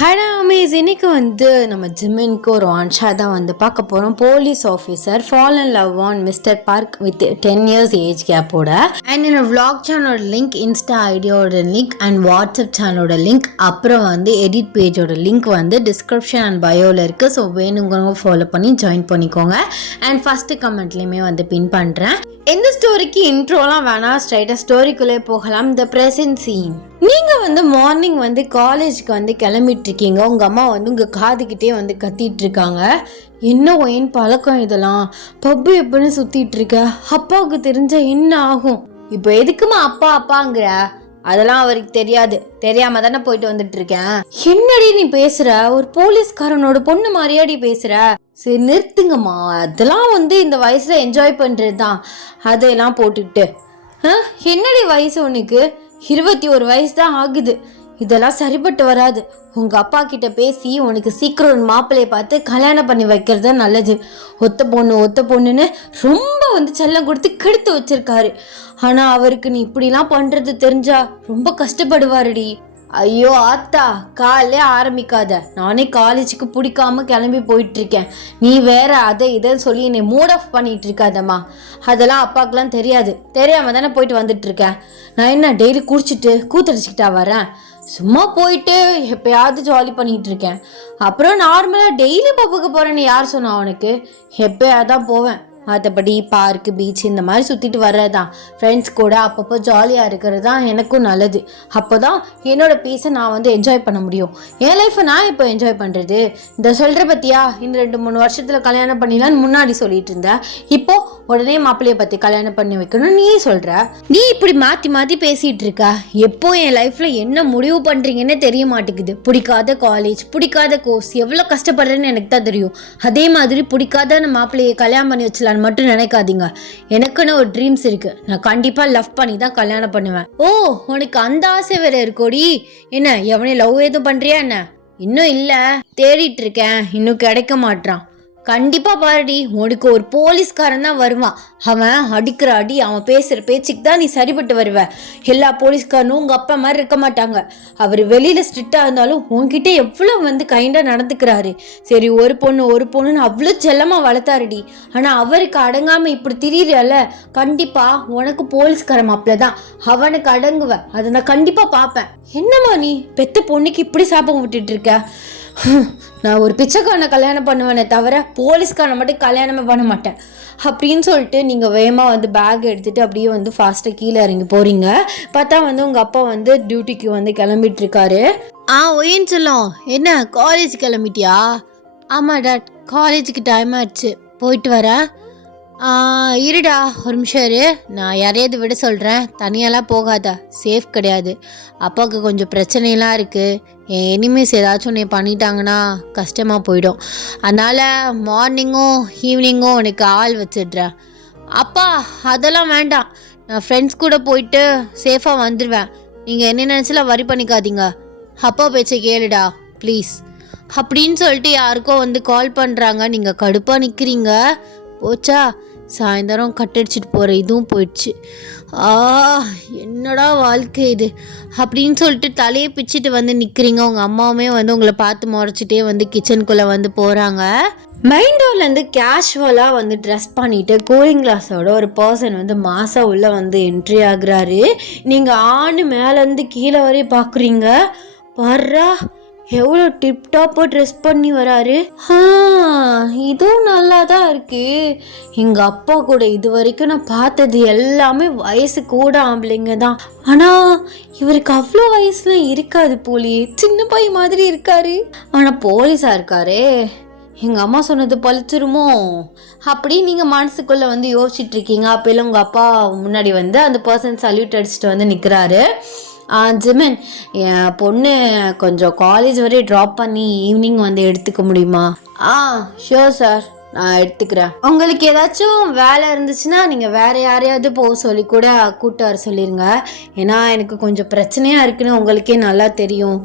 Hello Amaze, இன்னைக்கு நம்ம ஜிம்மினுக்கு ஒரு ஆன்ஷா தான் பார்க்க போகிறோம். Police officer fall and love on Mister Park with 10 years age கேப்போட. அண்ட் என்னோட vlog சேனலோட லிங்க், இன்ஸ்டா ஐடியோட லிங்க் அண்ட் வாட்ஸ்அப் சேனலோட லிங்க், அப்புறம் எடிட் பேஜோட லிங்க் டிஸ்கிரிப்ஷன் அண்ட் பயோவில் இருக்குது. ஸோ வேணுங்கிறவங்க ஃபாலோ பண்ணி ஜாயின் பண்ணிக்கோங்க. அண்ட் ஃபஸ்ட்டு கமெண்ட்லேயுமே பின் பண்ணுறேன். எந்த ஸ்டோரிக்கு இன்ட்ரோலாம் வேணாம், ஸ்ட்ரைட்டாக ஸ்டோரிக்குள்ளே போகலாம். The present scene. நீங்கள் மார்னிங் காலேஜுக்கு கிளம்பிட்டு இருக்கீங்க. உங்கள் அம்மா உங்கள் காதுகிட்டே கத்திட்டு இருக்காங்க. என்ன ஒயின் பழக்கம் இதெல்லாம், பப்பு எப்படின்னு சுற்றிட்டு இருக்க, அப்பாவுக்கு தெரிஞ்சா என்ன ஆகும்? இப்போ எதுக்குமா அப்பா அப்பாங்கிற? அதெல்லாம் அவருக்கு தெரியாது, தெரியாம தானே போயிட்டு வந்துட்டு இருக்கேன். என்னடி நீ பேசுற? ஒரு போலீஸ்காரனோட பொண்ணு மாதிரியாடி பேசுற? சரி நிறுத்துங்கம்மா, அதெல்லாம் இந்த வயசுல என்ஜாய் பண்றது தான். அதையெல்லாம் போட்டுக்கிட்டு என்னடி வயசு உனக்கு? 21 வயசு தான் ஆகுது. இதெல்லாம் சரிப்பட்டு வராது. உங்க அப்பா கிட்ட பேசி உனக்கு சீக்கிரம் மாப்பிள்ளைய பார்த்து கல்யாணம் பண்ணி வைக்கிறது நல்லது. ஒத்த பொண்ணுன்னு ரொம்ப செல்லம் கொடுத்து கெடுத்து வச்சிருக்காரு. ஆனா அவருக்கு நீ இப்படிலாம் பண்றது தெரிஞ்சா ரொம்ப கஷ்டப்படுவாருடி. ஐயோ ஆத்தா, காலையிலே ஆரம்பிக்காத. நானே காலேஜுக்கு பிடிக்காம கிளம்பி போயிட்டு இருக்கேன். நீ வேற அதை இதைன்னு சொல்லி என்னை மூட் ஆஃப் பண்ணிட்டு இருக்காதம்மா. அதெல்லாம் அப்பாவுக்குலாம் தெரியாது, தெரியாம தானே போயிட்டு வந்துட்டு இருக்கேன். நான் என்ன டெய்லி குடிச்சிட்டு கூத்தடிச்சுக்கிட்டா வரேன்? சும்மா போயிட்டு எப்பயாவது ஜாலி பண்ணிட்டு இருக்கேன். அப்புறம் நார்மலாக டெய்லி பப்புக்கு போகிறேன்னு யார் சொன்னா அவனுக்கு? எப்பயாதான் போவேன். மற்றபடி பார்க்கு, பீச் இந்த மாதிரி சுற்றிட்டு வர்றதுதான். ஃப்ரெண்ட்ஸ் கூட அப்பப்போ ஜாலியாக இருக்கிறது தான் எனக்கும் நல்லது. அப்போ தான் என்னோட பீஸை நான் என்ஜாய் பண்ண முடியும். என் லைஃப்பை நான் இப்போ என்ஜாய் பண்ணுறது. இந்த சொல்கிற பற்றியா, இன்னும் 2-3 வருஷத்தில் கல்யாணம் பண்ணிடலான்னு முன்னாடி சொல்லிட்டு இருந்தேன். இப்போது உடனே மாப்பிள்ளையை பற்றி கல்யாணம் பண்ணி வைக்கணும் நீ சொல்கிற. நீ இப்படி மாற்றி மாற்றி பேசிகிட்டு இருக்க. எப்போ என் லைஃப்பில் என்ன முடிவு பண்ணுறீங்கன்னே தெரிய மாட்டேங்குது. பிடிக்காத காலேஜ், பிடிக்காத கோர்ஸ், எவ்வளோ கஷ்டப்படுறேன்னு எனக்கு தான் தெரியும். அதே மாதிரி பிடிக்காத மாப்பிள்ளையை கல்யாணம் பண்ணி வச்சலாம் மட்டும் நினைக்காதீங்க. எனக்குன்னு ஒரு ட்ரீம்ஸ் இருக்கு. நான் கண்டிப்பா லவ் பண்ணி தான் கல்யாணம் பண்ணுவேன். ஓ, உனக்கு அந்த ஆசை வேற இருக்கோடி? என்ன எவனே லவ் எதுவும் பண்றியா என்ன? இன்னும் இல்ல, தேடிட்டு இருக்கேன். இன்னும் கிடைக்க மாட்டான். கண்டிப்பா பாருடி, உனக்கு ஒரு போலீஸ்காரன் தான் வருவான். அவன் அடிக்கிற அடி, அவன் பேசுற பேச்சுக்கு தான் நீ சரிப்பட்டு வருவ. எல்லா போலீஸ்காரனும் உங்க அப்பா மாதிரி இருக்க மாட்டாங்க. அவர் வெளியில ஸ்ட்ரிக்டா இருந்தாலும் உன்கிட்ட எவ்வளவு கைண்டா நடந்துக்கிறாரு. சரி, ஒரு பொண்ணுன்னு அவ்வளவு செல்லமா வளர்த்தாருடி. ஆனா அவருக்கு அடங்காம இப்படி திரியல. கண்டிப்பா உனக்கு போலீஸ்காரன் மாப்பிள்ள தான். அவனுக்கு அடங்குவ. அதை நான் கண்டிப்பா பாப்பேன். என்னம்மா நீ பெத்த பொண்ணுக்கு இப்படி சாபம் விட்டுட்டு இருக்க? நான் ஒரு பிச்சைக்காரனை கல்யாணம் பண்ணுவேனே தவிர போலீஸ்காரனை மட்டும் கல்யாணமே பண்ண மாட்டேன் அப்படின்னு சொல்லிட்டு நீங்கள் வேகமாக பேக் எடுத்துகிட்டு அப்படியே ஃபாஸ்ட்டாக கீழே இறங்கி போகிறீங்க. பார்த்தா உங்கள் அப்பா டியூட்டிக்கு கிளம்பிட்டு இருக்காரு. ஒயின்னு சொல்லும். என்ன காலேஜ் கிளம்பிட்டியா? ஆமாம் டாட், காலேஜுக்கு டைம் ஆயிடுச்சு, போயிட்டு வரேன். இருடா ஒரு நிமிஷம் இரு, நான் யாரையாவது விட சொல்கிறேன். தனியெல்லாம் போகாதா, சேஃப் கிடையாது. அப்பாவுக்கு கொஞ்சம் பிரச்சனைலாம் இருக்குது. என் எனிமீஸ் ஏதாச்சும் உன்னை பண்ணிட்டாங்கன்னா கஷ்டமாக போயிடும். அதனால் மார்னிங்கும் ஈவினிங்கும் உனக்கு ஆள் வச்சிடுறேன். அப்பா அதெல்லாம் வேண்டாம், நான் ஃப்ரெண்ட்ஸ் கூட போயிட்டு சேஃபாக வந்துடுவேன். நீங்கள் என்ன நினச்சலாம் வரி பண்ணிக்காதீங்க. அப்பா பேச்சை கேளுடா ப்ளீஸ் அப்படின்னு சொல்லிட்டு யாருக்கோ கால் பண்ணுறாங்க. நீங்கள் கடுப்பாக நிற்கிறீங்க. போச்சா, சாயந்தரம் கட்டடிச்சிட்டு போகிற இதுவும் போயிடுச்சு. என்னடா வாழ்க்கை இது அப்படின்னு சொல்லிட்டு தலையை பிச்சுட்டு நிற்கிறீங்க. உங்கள் அம்மாவுமே உங்களை பார்த்து முறைச்சிட்டே கிச்சனுக்குள்ளே போகிறாங்க. மைண்டோர்லேருந்து கேஷுவலாக ட்ரெஸ் பண்ணிவிட்டு கூலிங் கிளாஸோட ஒரு பர்சன் மாதம் உள்ளே என்ட்ரி ஆகுறாரு. நீங்கள் ஆணு மேலேருந்து கீழே வரையும் பார்க்குறீங்க. வர்றா, எவ்வளோ டிப்டாப்பாக ட்ரெஸ் பண்ணி வராரு. இதுவும் நல்லா தான் இருக்கு. எங்கள் அப்பா கூட இது வரைக்கும் நான் பார்த்தது எல்லாமே வயசு கூட ஆம்பளைங்க தான். ஆனால் இவருக்கு அவ்வளோ வயசுலாம் இருக்காது போலியே, சின்ன பையன் மாதிரி இருக்காரு. ஆனால் போலீஸாக இருக்காரே, எங்கள் அம்மா சொன்னது பழிச்சிருமோ அப்படி நீங்கள் மனசுக்குள்ளே யோசிச்சுட்டு இருக்கீங்க. அப்போல்லாம் உங்கள் அப்பா முன்னாடி அந்த பர்சன் சல்யூட் அடிச்சுட்டு நிற்கிறாரு. ஜிமன், என் பொண்ணு கொஞ்சம் காலேஜ் வரையும் ட்ராப் பண்ணி ஈவினிங் எடுத்துக்க முடியுமா? ஷியோர் சார், நான் எடுத்துக்கிறேன். உங்களுக்கு ஏதாச்சும் வேலை இருந்துச்சுன்னா நீங்கள் வேறு யாரையாவது போக சொல்லி கூட கூப்பிட்டு வர சொல்லிடுங்க. ஏன்னா எனக்கு கொஞ்சம் பிரச்சனையாக இருக்குன்னு உங்களுக்கே நல்லா தெரியும்.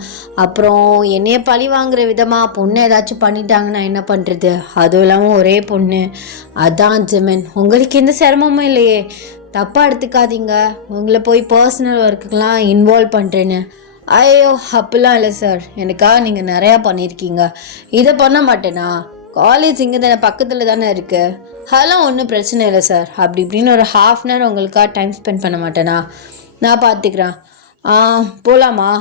அப்புறம் என்னைய பழி வாங்குற விதமாக பொண்ணு ஏதாச்சும் பண்ணிட்டாங்கன்னா என்ன பண்ணுறது? அதுவும் இல்லாமல் ஒரே பொண்ணு. அதான் ஜிமன், உங்களுக்கு எந்த சிரமமும் இல்லையே, தப்பாக எடுத்துக்காதீங்க. உங்களை போய் பர்சனல் ஒர்க்குக்கெலாம் இன்வால்வ் பண்ணுறேன்னு. ஐயோ அப்படிலாம் இல்லை சார், எனக்காக நீங்கள் நிறையா பண்ணியிருக்கீங்க. இதை பண்ண மாட்டேனா? காலேஜ் இங்கே தானே பக்கத்தில் தானே இருக்குது, அதெல்லாம் ஒன்றும் பிரச்சனை இல்லை சார். அப்படி இப்படின்னு ஒரு ½ hour உங்களுக்காக டைம் ஸ்பெண்ட் பண்ண மாட்டேனா? நான் பார்த்துக்கிறேன். போகலாமா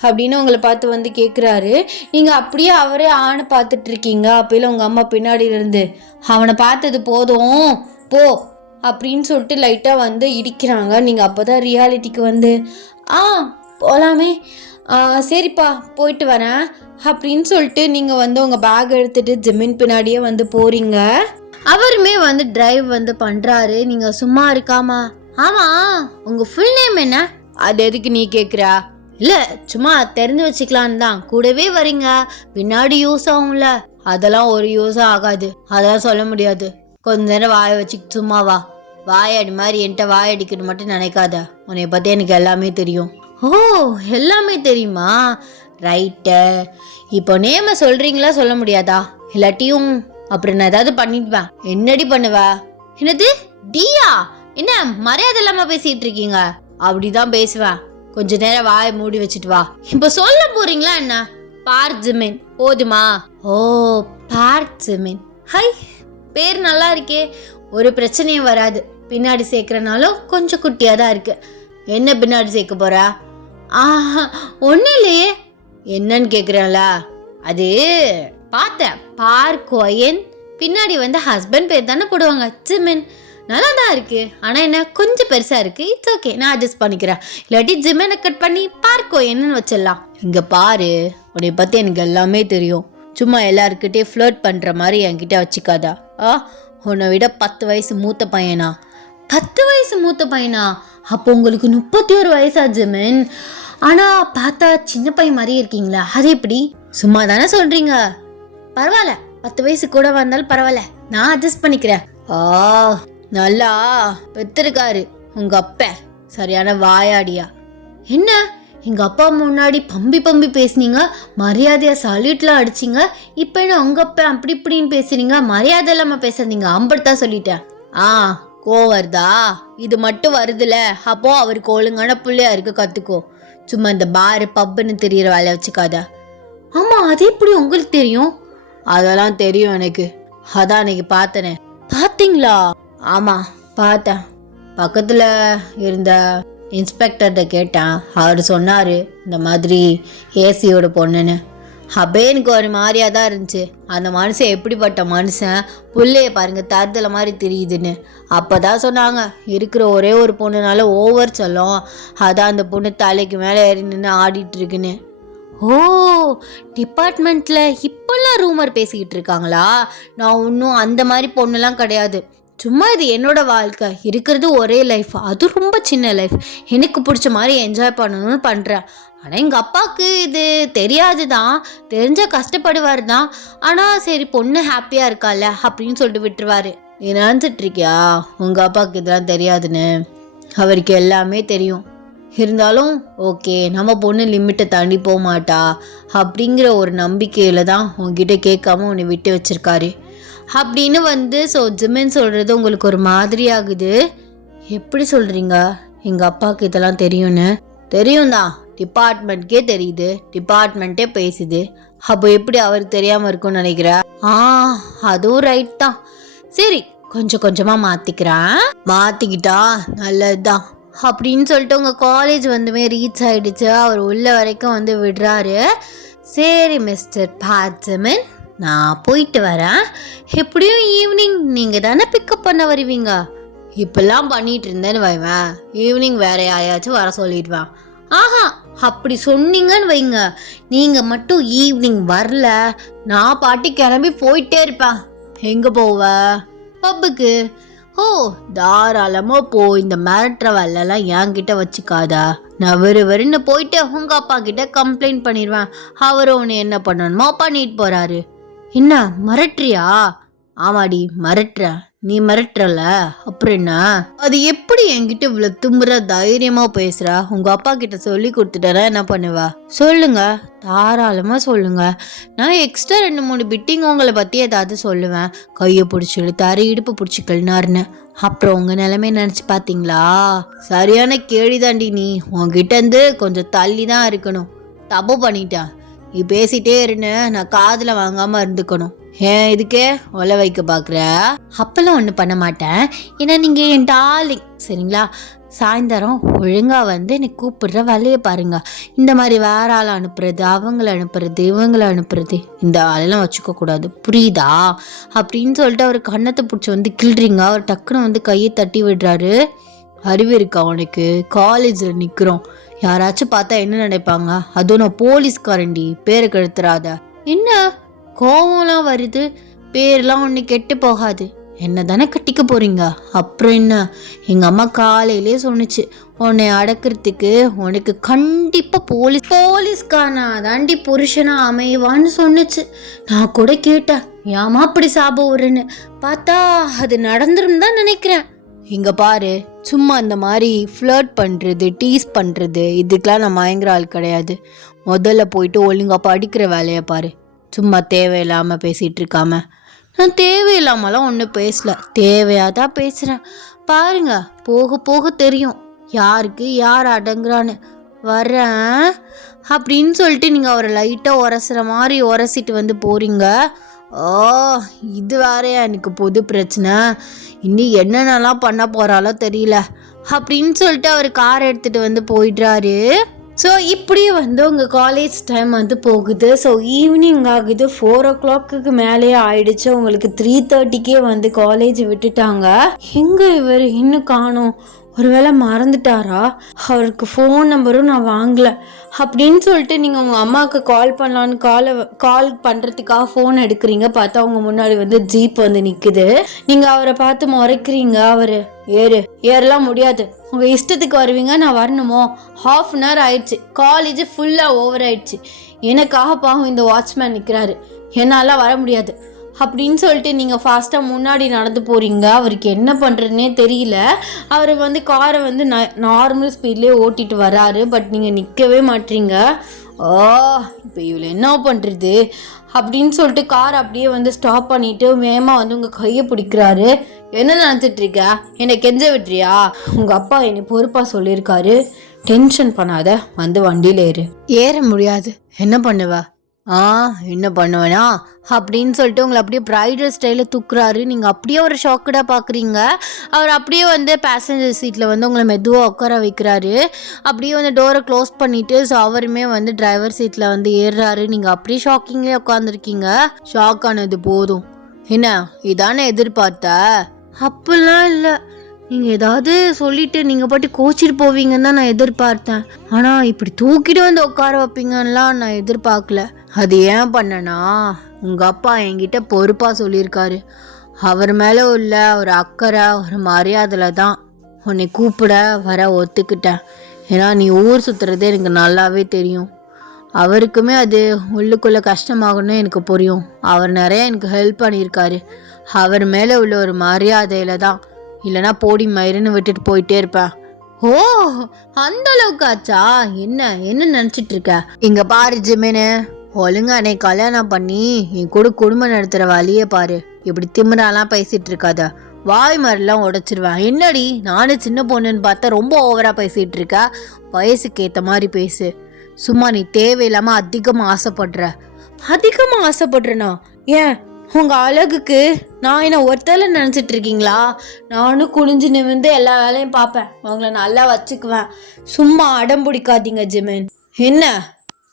அப்படின்னு உங்களை பார்த்து வந்து கேட்குறாரு. நீங்கள் அப்படியே அவரே ஆணை பார்த்துட்டு இருக்கீங்க. அப்போல உங்கள் அம்மா பின்னாடி இருந்து அவனை பார்த்தது போதும் போ அப்படின்னு சொல்லிட்டு லைட்டாக வந்து இடிக்கிறாங்க. நீங்கள் அப்போ தான் ரியாலிட்டிக்கு வந்து போகலாமே, சரிப்பா போயிட்டு வரேன் அப்படின்னு சொல்லிட்டு நீங்கள் வந்து உங்கள் பேக் எடுத்துகிட்டு ஜிம்மின் பின்னாடியே வந்து போகிறீங்க. அவருமே வந்து டிரைவ் வந்து பண்ணுறாரு. நீங்கள் சும்மா இருக்காமா? ஆமாம், உங்கள் ஃபுல் நேம் என்ன? அது எதுக்கு நீ கேட்குறா? இல்லை, சும்மா தெரிஞ்சு வச்சுக்கலான்னு தான். கூடவே வரீங்க, பின்னாடி யூஸ் ஆகும்ல. அதெல்லாம் ஒரு யூஸும் ஆகாது, அதெல்லாம் சொல்ல முடியாது. கொஞ்ச நேரம் வாயை வச்சுக்கிட்டு சும்மா வா. வாயடி மாதிரி என்கிட்ட வாயடிக்கணும் மட்டும் நினைக்காத. உன்னை பற்றி எனக்கு எல்லாமே தெரியும். ஓ, எல்லாமே தெரியுமா? ரைட்டு. இப்போ நேம சொல்கிறீங்களா? சொல்ல முடியாதா? இல்லாட்டியும் அப்புறம் நான் ஏதாவது பண்ணிடுவேன். என்னடி பண்ணுவ? என்னது டியா? என்ன மரியாதை இல்லாமல் பேசிகிட்டு இருக்கீங்க? அப்படிதான் பேசுவேன். கொஞ்ச நேரம் வாயை மூடி வச்சுட்டு வா. இப்போ சொல்ல போறீங்களா என்ன? பார்க் ஜிமின் போதுமா? ஓ, பார்க் ஜிமின். ஹை, பேர் நல்லா இருக்கே. ஒரு பிரச்சனையும் வராது. பின்னாடி சேர்க்கறனாலும் கொஞ்சம் குட்டியாக தான் இருக்கு. என்ன பின்னாடி சேர்க்க போறா? ஒன்றும் இல்லையே. என்னன்னு கேட்குறேன்ல, அது பார்த்தேன். பார்க் ஒயன் பின்னாடி வந்து ஹஸ்பண்ட் பேர் தானே போடுவாங்க. ஜிமின் நல்லா தான் இருக்கு. ஆனால் என்ன கொஞ்சம் பெருசாக இருக்கு. இட்ஸ் ஓகே, நான் அட்ஜஸ்ட் பண்ணிக்கிறேன். இல்லாட்டி ஜிம்மை கட் பண்ணி பார்க்கோ என்னன்னு வச்சிடலாம். இங்கே பாரு, உன்னை பற்றி எனக்கு எல்லாமே தெரியும். சும்மா எல்லாருக்கிட்டே ஃப்ளர்ட் பண்ணுற மாதிரி என்கிட்ட வச்சுக்காதா. உன்னை விட 10 வயசு மூத்த பையனா? 10 வயசு மூத்த பையனா? அப்போ உங்களுக்கு 31 வயசா ஜிமின்? ஆனால் பார்த்தா சின்ன பையன் மாதிரியே இருக்கீங்களா? அது எப்படி? சும்மா தானே சொல்கிறீங்க. பரவாயில்ல, 10 வயசு கூட வந்தாலும் பரவாயில்ல, நான் அட்ஜஸ்ட் பண்ணிக்கிறேன். நல்லா பெத்திருக்காரு உங்க அப்ப. சரியான வாயாடியா. என்ன எங்க அப்பா முன்னாடி பம்பி பம்பி பேசுனீங்க, மரியாதையா சல்யூட்லாம் அடிச்சிங்க. இப்ப என்ன உங்க அப்பா அப்படி இப்படின்னு பேசுறீங்க? மரியாதை இல்லாம பேசுறீங்க. அம்படுத்தான் சொல்லிட்டேன். கோவருதா? இது மட்டும் வருதுல, அப்போ அவருக்கு ஒழுங்கான பிள்ளையா இருக்க கத்துக்கோ. சும்மா இந்த பாரு பப்புன்னு தெரியற வேலையை வச்சுக்காத. ஆமா, அது எப்படி உங்களுக்கு தெரியும்? அதெல்லாம் தெரியும் எனக்கு. அதான் அன்னைக்கு பார்த்தனே. பார்த்தீங்களா? ஆமாம் பார்த்தேன். பக்கத்தில் இருந்த இன்ஸ்பெக்டர்கிட்ட கேட்டேன். அவர் சொன்னார் இந்த மாதிரி ஏசியோட பொண்ணுன்னு. அப்பே எனக்கு ஒரு மாதிரியாக தான் இருந்துச்சு. அந்த மனுஷன் எப்படிப்பட்ட மனுஷன், புள்ளைய பாருங்க தருதலை மாதிரி தெரியுதுன்னு. அப்போ தான் சொன்னாங்க, இருக்கிற ஒரே ஒரு பொண்ணுனால ஓவர் சொல்லும், அதான் அந்த பொண்ணு தலைக்கு மேலே ஏறி நின்று ஆடிட்டு இருக்குன்னு. ஓ, டிபார்ட்மெண்ட்டில் இப்போல்லாம் ரூமர் பேசிக்கிட்டு இருக்காங்களா? நான் ஒன்றும் அந்த மாதிரி பொண்ணுலாம் கிடையாது. சும்மா இது என்னோட வாழ்க்கை, இருக்கிறது ஒரே லைஃப், அது ரொம்ப சின்ன லைஃப். எனக்கு பிடிச்ச மாதிரி என்ஜாய் பண்ணணும்னு பண்ணுறேன். ஆனால் எங்கள் அப்பாவுக்கு இது தெரியாது தான், தெரிஞ்சால் கஷ்டப்படுவார் தான். ஆனால் சரி பொண்ணு ஹாப்பியாக இருக்கால அப்படின்னு சொல்லிட்டு விட்டுருவாரு. நீ நினச்சிட்ருக்கியா உங்கள் அப்பாவுக்கு இதெல்லாம் தெரியாதுன்னு? அவருக்கு எல்லாமே தெரியும். இருந்தாலும் ஓகே, நம்ம பொண்ணு லிமிட்டை தாண்டி போக மாட்டா அப்படிங்கிற ஒரு நம்பிக்கையில் தான் உங்ககிட்ட கேட்காம உன்னை விட்டு வச்சிருக்காரு அப்படின்னு வந்து. ஸோ ஜிமின் சொல்கிறது உங்களுக்கு ஒரு மாதிரி ஆகுது. எப்படி சொல்கிறீங்க எங்கள் அப்பாவுக்கு இதெல்லாம் தெரியும்னு? தெரியும் தான், டிபார்ட்மெண்ட்கே தெரியுது, டிபார்ட்மெண்ட்டே பேசுது. அப்போ எப்படி அவருக்கு தெரியாமல் இருக்கும்னு நினைக்கிறேன். அதுவும் ரைட் தான். சரி, கொஞ்சம் கொஞ்சமாக மாற்றிக்கிறேன். மாற்றிக்கிட்டா நல்லது தான் அப்படின்னு சொல்லிட்டு உங்கள் காலேஜ் வந்துமே ரீச் ஆகிடுச்சு. அவர் உள்ள வரைக்கும் வந்து விடுறாரு. சரி மிஸ்டர் ஜிமின், நான் போயிட்டு வரேன். எப்படியும் ஈவினிங் நீங்கள் தானே பிக்கப் பண்ண வருவீங்க. இப்பெல்லாம் பண்ணிட்டு இருந்தேன்னு வைவேன், ஈவினிங் வேற யாரையாச்சும் வர சொல்லிடுவேன். அப்படி சொன்னீங்கன்னு வைங்க, நீங்கள் மட்டும் ஈவினிங் வரல, நான் பாட்டி கிளம்பி போயிட்டே இருப்பேன். எங்கே போவ? பப்புக்கு. ஓ, தாராளமாக போ. இந்த மிரட்டுற வேலைலாம் என்கிட்ட வச்சுக்காதா. நான் வெறுன்னு போயிட்டு உங்கள் அப்பா கிட்ட கம்ப்ளைண்ட் பண்ணிடுவேன். அவர் உன்னை என்ன பண்ணணுமோ பண்ணிட்டு போகிறாரு. என்ன மிரட்டுறியா? ஆமாடி மிரட்டுறேன். நீ மிரட்டுறல அப்புறம் என்ன? அது எப்படி என்கிட்ட இவ்வளவு திமுற தைரியமா பேசுற? உங்க அப்பா கிட்ட சொல்லி கொடுத்துட்டா என்ன பண்ணுவ? சொல்லுங்க, தாராளமா சொல்லுங்க. நான் எக்ஸ்ட்ரா 2-3 பிட்டிங் உங்களை பத்தி ஏதாவது சொல்லுவேன். கையை பிடிச்சி இழுத்தாரு, இடுப்பு பிடிச்சி கிள்னாருன்னு. அப்புறம் உங்க நிலைமை நினைச்சு பாத்தீங்களா? சரியான கேள்விதாண்டி நீ. உன்கிட்ட இருந்து கொஞ்சம் தள்ளி தான் இருக்கணும். தப்பு பண்ணிட்டேன். நீ பேசிட்டே இருன்னு நான் காதுல வாங்காம இருந்துக்கணும். ஏன் இதுக்கே ஒலை வைக்க பாக்குற? அப்பெல்லாம் ஒண்ணு பண்ண மாட்டேன். ஏன்னா நீங்க என் டார்லிங், சரிங்களா? சாயந்தரம் ஒழுங்கா வந்து என்னை கூப்பிடுற வேலையை பாருங்க. இந்த மாதிரி வேற ஆள் அனுப்புறது, அவங்கள அனுப்புறது, இவங்களை அனுப்புறது, இந்த வேலையெல்லாம் வச்சுக்க கூடாது, புரியுதா? அப்படின்னு சொல்லிட்டு அவர் கண்ணத்தை பிடிச்சி வந்து கிள்றீங்க. அவர் டக்குன்னு வந்து கையை தட்டி விடுறாரு. அறிவு இருக்கா உனக்கு? காலேஜில் நிற்கிறோம், யாராச்சும் பார்த்தா என்ன நினைப்பாங்க? அதுவும் நான் போலீஸ்காரண்டி, பேரை கெடுத்துறாத. என்ன கோவம்லாம் வருது? பேர்லாம் ஒன்று கெட்டு போகாது. என்ன தானே கட்டிக்க போறீங்க, அப்புறம் என்ன? எங்க அம்மா காலையிலே சொன்னுச்சு, உன்னை அடக்கிறதுக்கு உனக்கு கண்டிப்பா போலீஸ்காரனா தாண்டி புருஷனா அமைவான்னு சொன்னுச்சு. நான் கூட கேட்டேன், ஏமா அப்படி சாபம் வருன்னு. பார்த்தா அது நடந்துரும் தான் நினைக்கிறேன். இங்க பாரு, சும்மா இந்த மாதிரி ஃப்ளர்ட் பண்றது, டீஸ் பண்றது, இதுக்கெல்லாம் நான் மயங்குற ஆள் கிடையாது. முதல்ல போயிட்டு ஒழுங்கா படிக்கிற வேலையை பாரு. சும்மா தேவையில்லாம பேசிட்டு இருக்காம. நான் தேவையில்லாமலாம் ஒன்றும் பேசல, தேவையாதான் பேசுறேன். பாருங்க, போக போக தெரியும் யாருக்கு யார் அடங்குறான்னு. வர்றேன் அப்படின்னு சொல்லிட்டு நீங்க அவரை லைட்டா உரசுற மாதிரி உரசிட்டு வந்து போறீங்க. ஓ, இது வேறையா எனக்கு புது பிரச்சனை. இன்னும் என்னென்னலாம் பண்ண போறாலோ தெரியல அப்படின்னு சொல்லிட்டு அவர் கார் எடுத்துட்டு வந்து போயிடுறாரு. ஸோ இப்படியே வந்து உங்கள் காலேஜ் டைம் வந்து போகுது. ஸோ ஈவினிங் ஆகுது, 4 o'clock மேலேயே ஆயிடுச்சு. உங்களுக்கு 3:30 வந்து காலேஜ் விட்டுட்டாங்க. எங்கே இவர் இன்னும் காணோம்? ஒருவேளை மறந்துட்டாரா? அவருக்கு ஃபோன் நம்பரும் நான் வாங்கலை அப்படின்னு சொல்லிட்டு நீங்கள் உங்கள் அம்மாவுக்கு கால் பண்ணலான்னு கால் பண்ணுறதுக்காக ஃபோன் எடுக்கிறீங்க. பார்த்தா அவங்க முன்னாடி வந்து ஜீப் வந்து நிற்குது. நீங்கள் அவரை பார்த்து முறைக்கிறீங்க. அவர் ஏறலாம் முடியாது, உங்கள் இஷ்டத்துக்கு வருவீங்க, நான் வரணுமோ? 1/2 hour ஆயிடுச்சு, காலேஜ் ஃபுல்லாக ஓவர் ஆயிடுச்சு, எனக்காக பாவம் இந்த வாட்ச்மேன் நிற்கிறாரு, என்னால் வர முடியாது அப்படின்னு சொல்லிட்டு நீங்கள் ஃபாஸ்ட்டாக முன்னாடி நடந்து போகிறீங்க. அவருக்கு என்ன பண்ணுறதுனே தெரியல. அவர் வந்து காரை வந்து நார்மல் ஸ்பீட்லேயே ஓட்டிட்டு வராரு. பட் நீங்கள் நிற்கவே மாட்டீங்க. இப்போ இவ்வளோ என்ன பண்ணுறது அப்படின்னு சொல்லிட்டு கார் அப்படியே வந்து ஸ்டாப் பண்ணிவிட்டு வேகமாக வந்து உங்கள் கையை பிடிக்கிறாரு. என்ன நினச்சிட்ருக்க? என்னை கெஞ்ச விட்டுறியா? உங்கள் அப்பா என்னை பொறுப்பாக சொல்லியிருக்காரு, டென்ஷன் பண்ணாத, வந்து வண்டியில் ஏற முடியாது, என்ன பண்ணுவ? என்ன பண்ணுவேனா அப்படின்னு சொல்லிட்டு உங்களை அப்படியே பிரைடல் ஸ்டைலில் தூக்குறாரு. நீங்கள் அப்படியே ஒரு ஷாக்கடாக பார்க்குறீங்க. அவர் அப்படியே வந்து பேசஞ்சர் சீட்டில் வந்து உங்களை மெதுவாக உட்கார வைக்கிறாரு. அப்படியே வந்து டோரை க்ளோஸ் பண்ணிவிட்டு ஸோ அவருமே வந்து டிரைவர் சீட்டில் வந்து ஏறுறாரு. நீங்கள் அப்படியே ஷாக்கிங்லேயே உட்காந்துருக்கீங்க. ஷாக் ஆனது போதும், என்ன இதானே எதிர்பார்த்த? அப்படிலாம் இல்லை, நீங்கள் ஏதாவது சொல்லிட்டு நீங்கள் பாட்டு கோச்சிட்டு போவீங்கன்னு தான் நான் எதிர்பார்த்தேன். ஆனால் இப்படி தூக்கிட்டு வந்து உட்கார வைப்பீங்கலாம் நான் எதிர்பார்க்கல. அது ஏன் பண்ணனா, உங்கள் அப்பா என்கிட்ட பொறுப்பாக சொல்லியிருக்காரு. அவர் மேலே உள்ள ஒரு அக்கறை, ஒரு மரியாதையில் தான் உன்னை கூப்பிட வர ஒத்துக்கிட்டேன். ஏன்னா நீ ஊர் சுற்றுறது எனக்கு நல்லாவே தெரியும். அவருக்குமே அது உள்ளுக்குள்ளே கஷ்டமாகணும்னு எனக்கு புரியும். அவர் நிறைய எனக்கு ஹெல்ப் பண்ணியிருக்காரு. அவர் மேலே உள்ள ஒரு மரியாதையில் தான், இல்லைனா போடி மயிருன்னு விட்டுட்டு போயிட்டே இருப்பேன். ஓ, அந்த அளவுக்கு ஆச்சா? என்ன நினச்சிட்டு இருக்க? இங்க பாரு ஜிமினு, ஒழுங்கா என்னை கல்யாணம் பண்ணி என் கூட குடும்பம் நடத்துகிற வழியே பாரு. இப்படி திமிராலாம் பேசிட்டு இருக்காத, வாய் மாதிரிலாம் உடைச்சிருவேன். என்னடி நானும் சின்ன பொண்ணுன்னு பார்த்தா ரொம்ப ஓவராக பேசிகிட்டு இருக்க? வயசுக்கு ஏற்ற மாதிரி பேசு. சும்மா நீ தேவையில்லாமல் அதிகமாக ஆசைப்படுறேனா? ஏன் உங்கள் அழகுக்கு நான் என்ன ஒருத்தல நினச்சிட்டு இருக்கீங்களா? நானும் குனிஞ்சு நிமிர்ந்து எல்லா வேலையும் பார்ப்பேன், உங்களை நல்லா வச்சுக்குவேன். சும்மா அடம் பிடிக்காதீங்க ஜிமின். என்ன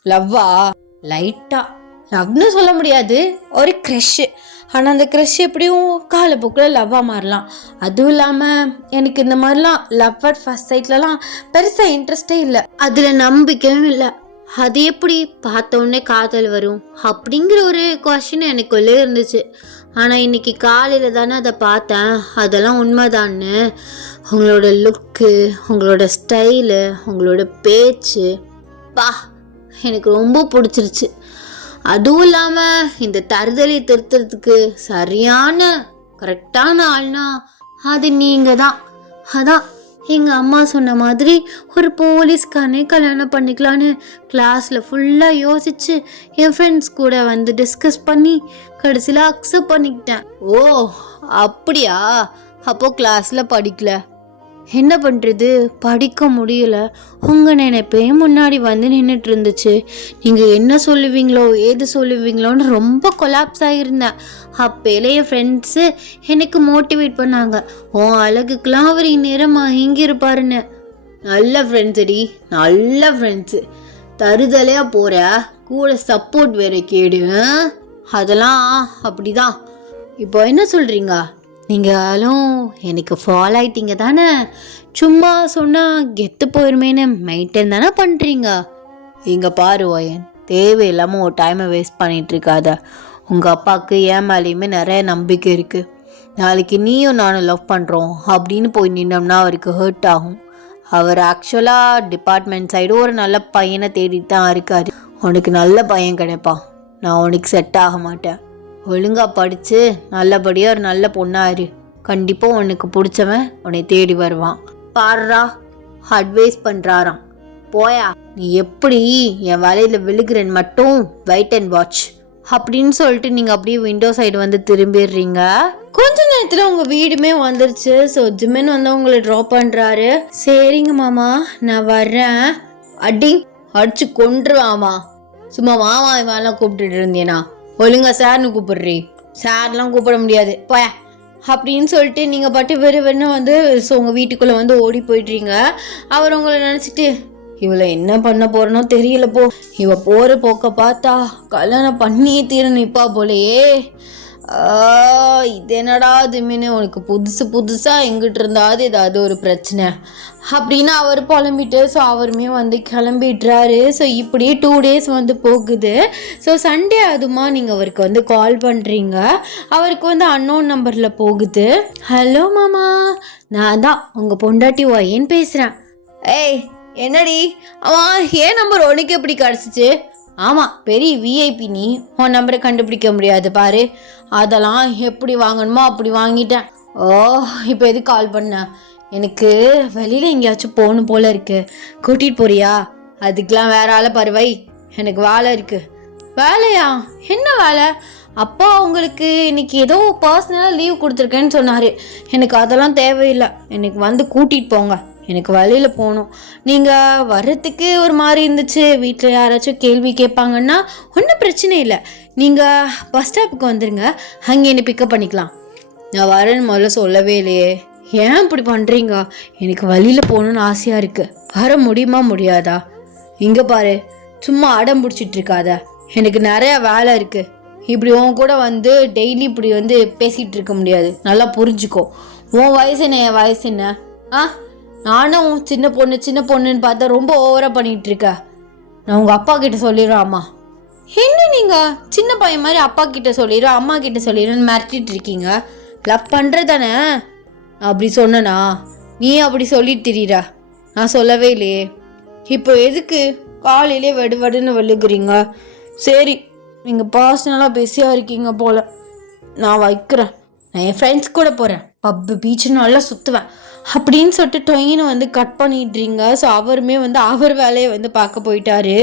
லவ்வா? லைட்டா லவ்னு சொல்ல முடியாது, ஒரு க்ரஷ்ஷு. ஆனால் அந்த க்ரஷ் எப்படியும் காலப்போக்கில் லவ்வாக மாறலாம். அதுவும் இல்லாமல் எனக்கு இந்த மாதிரிலாம் லவ் அட் ஃபர்ஸ்ட் சைட்லலாம் பெருசாக இன்ட்ரெஸ்டே இல்லை, அதில் நம்பிக்கையும் இல்லை. அது எப்படி பார்த்த உடனே காதல் வரும் அப்படிங்கிற ஒரு கொஸ்டின் எனக்குள்ளே இருந்துச்சு. ஆனால் இன்னைக்கு காலையில் தானே அதை பார்த்தேன், அதெல்லாம் உண்மைதான்னு. உங்களோட லுக்கு, உங்களோட ஸ்டைலு, உங்களோட பேச்சு எனக்கு ரொம்ப பிடிச்சிருச்சு. அதுவும் இல்லாமல் இந்த தருதலை திருத்துறதுக்கு சரியான கரெக்டான ஆள்னா அது நீங்க தான். அதான் எங்கள் அம்மா சொன்ன மாதிரி ஒரு போலீஸ்காரனே கல்யாணம் பண்ணிக்கலான்னு கிளாஸில் ஃபுல்லாக யோசிச்சு என் ஃப்ரெண்ட்ஸ் கூட வந்து டிஸ்கஸ் பண்ணி கடைசியில் அக்செப்ட் பண்ணிக்கிட்டேன். ஓ அப்படியா? அப்போ கிளாஸில் படிக்கல, என்ன பண்ணுறது, படிக்க முடியல. உங்கள் நினைப்பே முன்னாடி வந்து நின்றுட்டு இருந்துச்சு. நீங்கள் என்ன சொல்லுவீங்களோ ஏது சொல்லுவீங்களோன்னு ரொம்ப கொலாப்ஸ் ஆகியிருந்தேன். அப்போல என் ஃப்ரெண்ட்ஸு எனக்கு மோட்டிவேட் பண்ணாங்க, உன் அழகுக்கெலாம் அவர் இந்நேரம் மயங்கி இருப்பாருன்னு. நல்ல ஃப்ரெண்ட்ஸுடி, நல்ல ஃப்ரெண்ட்ஸு. தருதலையாக போகிற கூட சப்போர்ட் வேற கேடு. அதெல்லாம் அப்படிதான். இப்போ என்ன சொல்கிறீங்க? நீங்களும் எனக்கு ஃபாலோ ஆயிட்டீங்க தானே? சும்மா சொன்னால் கெத்து போயிருமேன்னு மெயின்டைன் தானே பண்ணுறீங்க. இங்கே பாரு ஓயன், தேவையில்லாமல் ஒரு டைமை வேஸ்ட் பண்ணிகிட்டு இருக்காத. உங்கள் அப்பாவுக்கு என் மேலேயுமே நிறைய நம்பிக்கை இருக்குது. நாளைக்கு நீயும் நானும் லவ் பண்ணுறோம் அப்படின்னு போய் நின்னோம்னா அவருக்கு ஹர்ட் ஆகும். அவர் ஆக்சுவலாக டிபார்ட்மெண்ட் சைடு ஒரு நல்ல பையனை தேடிட்டு தான் இருக்காரு. உனக்கு நல்ல பையன் கிடைப்பான். நான் உனக்கு செட் ஆக மாட்டேன். ஒழுங்காக படித்து நல்லபடியாக ஒரு நல்ல பொண்ணாரு. கண்டிப்பாக உனக்கு பிடிச்சவன் உன்னை தேடி வருவான். பாடுறா, அட்வைஸ் பண்ணுறாராம். போயா, நீ எப்படி என் வலையில் விழுகிறேன்னு மட்டும் வெயிட் அண்ட் வாட்ச் அப்படின்னு சொல்லிட்டு நீங்கள் அப்படியே விண்டோ சைடு வந்து திரும்பிடுறீங்க. கொஞ்ச நேரத்தில் உங்கள் வீடுமே வந்துருச்சு. ஸோ ஜிமின் வந்து உங்களை ட்ராப் பண்ணுறாரு. சரிங்க மாமா, நான் வர்றேன். அடிச்சு கொண்டுருவாமா. சும்மா மாமா இவெல்லாம் கூப்பிட்டுட்டு இருந்தேனா? ஒழுங்கா சார்னு கூப்பிடுறீ. சார்லாம் கூப்பிட முடியாது, போய அப்படின்னு சொல்லிட்டு நீங்கள் பாட்டு வெறும் வந்து ஸோ உங்கள் வீட்டுக்குள்ளே வந்து ஓடி போயிடுறீங்க. அவர் உங்களை நினச்சிட்டு, இவளை என்ன பண்ண போறனோ தெரியல போ, இவ போகிற போக்க பார்த்தா கல்யாணம் பண்ணியே தீர நிற்பா போலையே. இது என்னடா அதுமீனு, உனக்கு புதுசாக எங்கிட்ட இருந்தாது ஏதாவது ஒரு பிரச்சனை அப்படின்னு அவர் புலம்பிட்டு ஸோ அவருமே வந்து கிளம்பிடுறாரு. ஸோ இப்படியே 2 days வந்து போகுது. ஸோ சண்டே அதுமா நீங்கள் அவருக்கு வந்து கால் பண்ணுறீங்க. அவருக்கு வந்து அன்னோன் நம்பரில் போகுது. ஹலோ மாமா, நான் தான் உங்கள் பொண்டாட்டி ஒயன் பேசுகிறேன். ஏய் என்னடி, அவன் ஏன் நம்பர் உனக்கு எப்படி கிடச்சிச்சு? ஆமாம், பெரிய விஐபி, நீ உன் நம்பரை கண்டுபிடிக்க முடியாது பாரு. அதெல்லாம் எப்படி வாங்கணுமோ அப்படி வாங்கிட்டேன். ஓ, இப்போ எதுக்கு கால் பண்ண? எனக்கு வெளியில் எங்கேயாச்சும் போகணும் போல இருக்கு, கூட்டிகிட்டு போறியா? அதுக்கெலாம் வேற ஆளை பருவை, எனக்கு வேலை இருக்கு. வேலையா? என்ன வேலை? அப்பா உங்களுக்கு இன்னைக்கு ஏதோ பர்சனலாக லீவ் கொடுத்துருக்கேன்னு சொன்னார். எனக்கு அதெல்லாம் தேவையில்லை, எனக்கு வந்து கூட்டிகிட்டு போங்க, எனக்கு வழியில் போகணும். நீங்கள் வர்றதுக்கு ஒரு மாதிரி இருந்துச்சு, வீட்டில் யாராச்சும் கேள்வி கேட்பாங்கன்னா ஒன்றும் பிரச்சனை இல்லை, நீங்கள் பஸ் ஸ்டாப்புக்கு வந்துடுங்க, அங்கே என்னை பிக்கப் பண்ணிக்கலாம். நான் வரேன்னு முதல்ல சொல்லவே இல்லையே, ஏன் இப்படி பண்ணுறீங்க? எனக்கு வழியில் போகணுன்னு ஆசையாக இருக்குது, வர முடியுமா முடியாதா? இங்கே பாரு, சும்மா அடம் பிடிச்சிட்டு இருக்காத, எனக்கு நிறையா வேலை இருக்குது. இப்படி உன் கூட வந்து டெய்லி இப்படி வந்து பேசிகிட்டு இருக்க முடியாது, நல்லா புரிஞ்சுக்கோ. உன் வயசு என்ன, என் வயசு என்ன? நானும் சின்ன பொண்ணுன்னு பார்த்தா ரொம்ப ஓவராக பண்ணிகிட்டு இருக்க. நான் உங்கள் அப்பா கிட்ட சொல்லிடுறேன். அம்மா, என்ன நீங்கள் சின்ன பையன் மாதிரி அப்பா கிட்ட சொல்லிடுறேன் அம்மா கிட்ட சொல்லிடுறேன்னு மிரட்டிட்டு இருக்கீங்க. லவ் பண்ணுறதானே? நான் அப்படி சொன்னேனா? நீ அப்படி சொல்லிட்டு திரியிற, நான் சொல்லவே இல்லையே. இப்போ எதுக்கு காலையிலே வெடுன்னு வெளுக்குறீங்க? சரி, நீங்கள் பர்சனலாக பிஸியாக இருக்கீங்க போல், நான் வைக்கிறேன். நான் என் ஃப்ரெண்ட்ஸ் கூட போகிறேன், பப்பு பீச்சுன்னு நல்லா சுற்றுவேன் அப்படின்னு சொல்லிட்டு டொயினை வந்து கட் பண்ணிடுறீங்க. ஸோ அவருமே வந்து அவர் வேலையை வந்து பார்க்க போயிட்டாரு.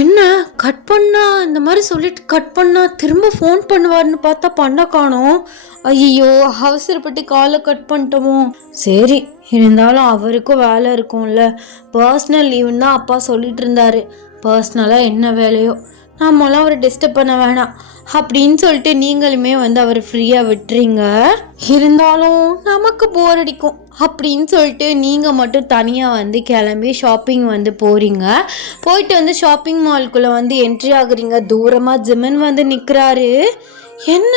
என்ன கட் பண்ணா இந்த மாதிரி சொல்லிட்டு கட் பண்ணா திரும்ப ஃபோன் பண்ணுவார்னு பார்த்தா பண்ண காணோம். ஐயோ, அவசரப்பட்டு காலை கட் பண்ணிட்டோமோ. சரி, இருந்தாலும் அவருக்கும் வேலை இருக்கும்ல, பர்சனல் லீவுன்னு தான் அப்பா சொல்லிட்டு இருந்தாரு. பர்சனலாக என்ன வேலையோ, நம்மளாம் அவரை டிஸ்டர்ப் பண்ண வேணாம் அப்படின்னு சொல்லிட்டு நீங்களுமே வந்து அவர் ஃப்ரீயாக விட்டுறீங்க. இருந்தாலும் நமக்கு போர் அடிக்கும் அப்படின்னு சொல்லிட்டு நீங்கள் மட்டும் தனியாக வந்து கிளம்பி ஷாப்பிங் வந்து போகிறீங்க. போயிட்டு வந்து ஷாப்பிங் மால்குள்ளே வந்து என்ட்ரி ஆகுறீங்க. தூரமாக ஜிமின் வந்து நிற்கிறாரு. என்ன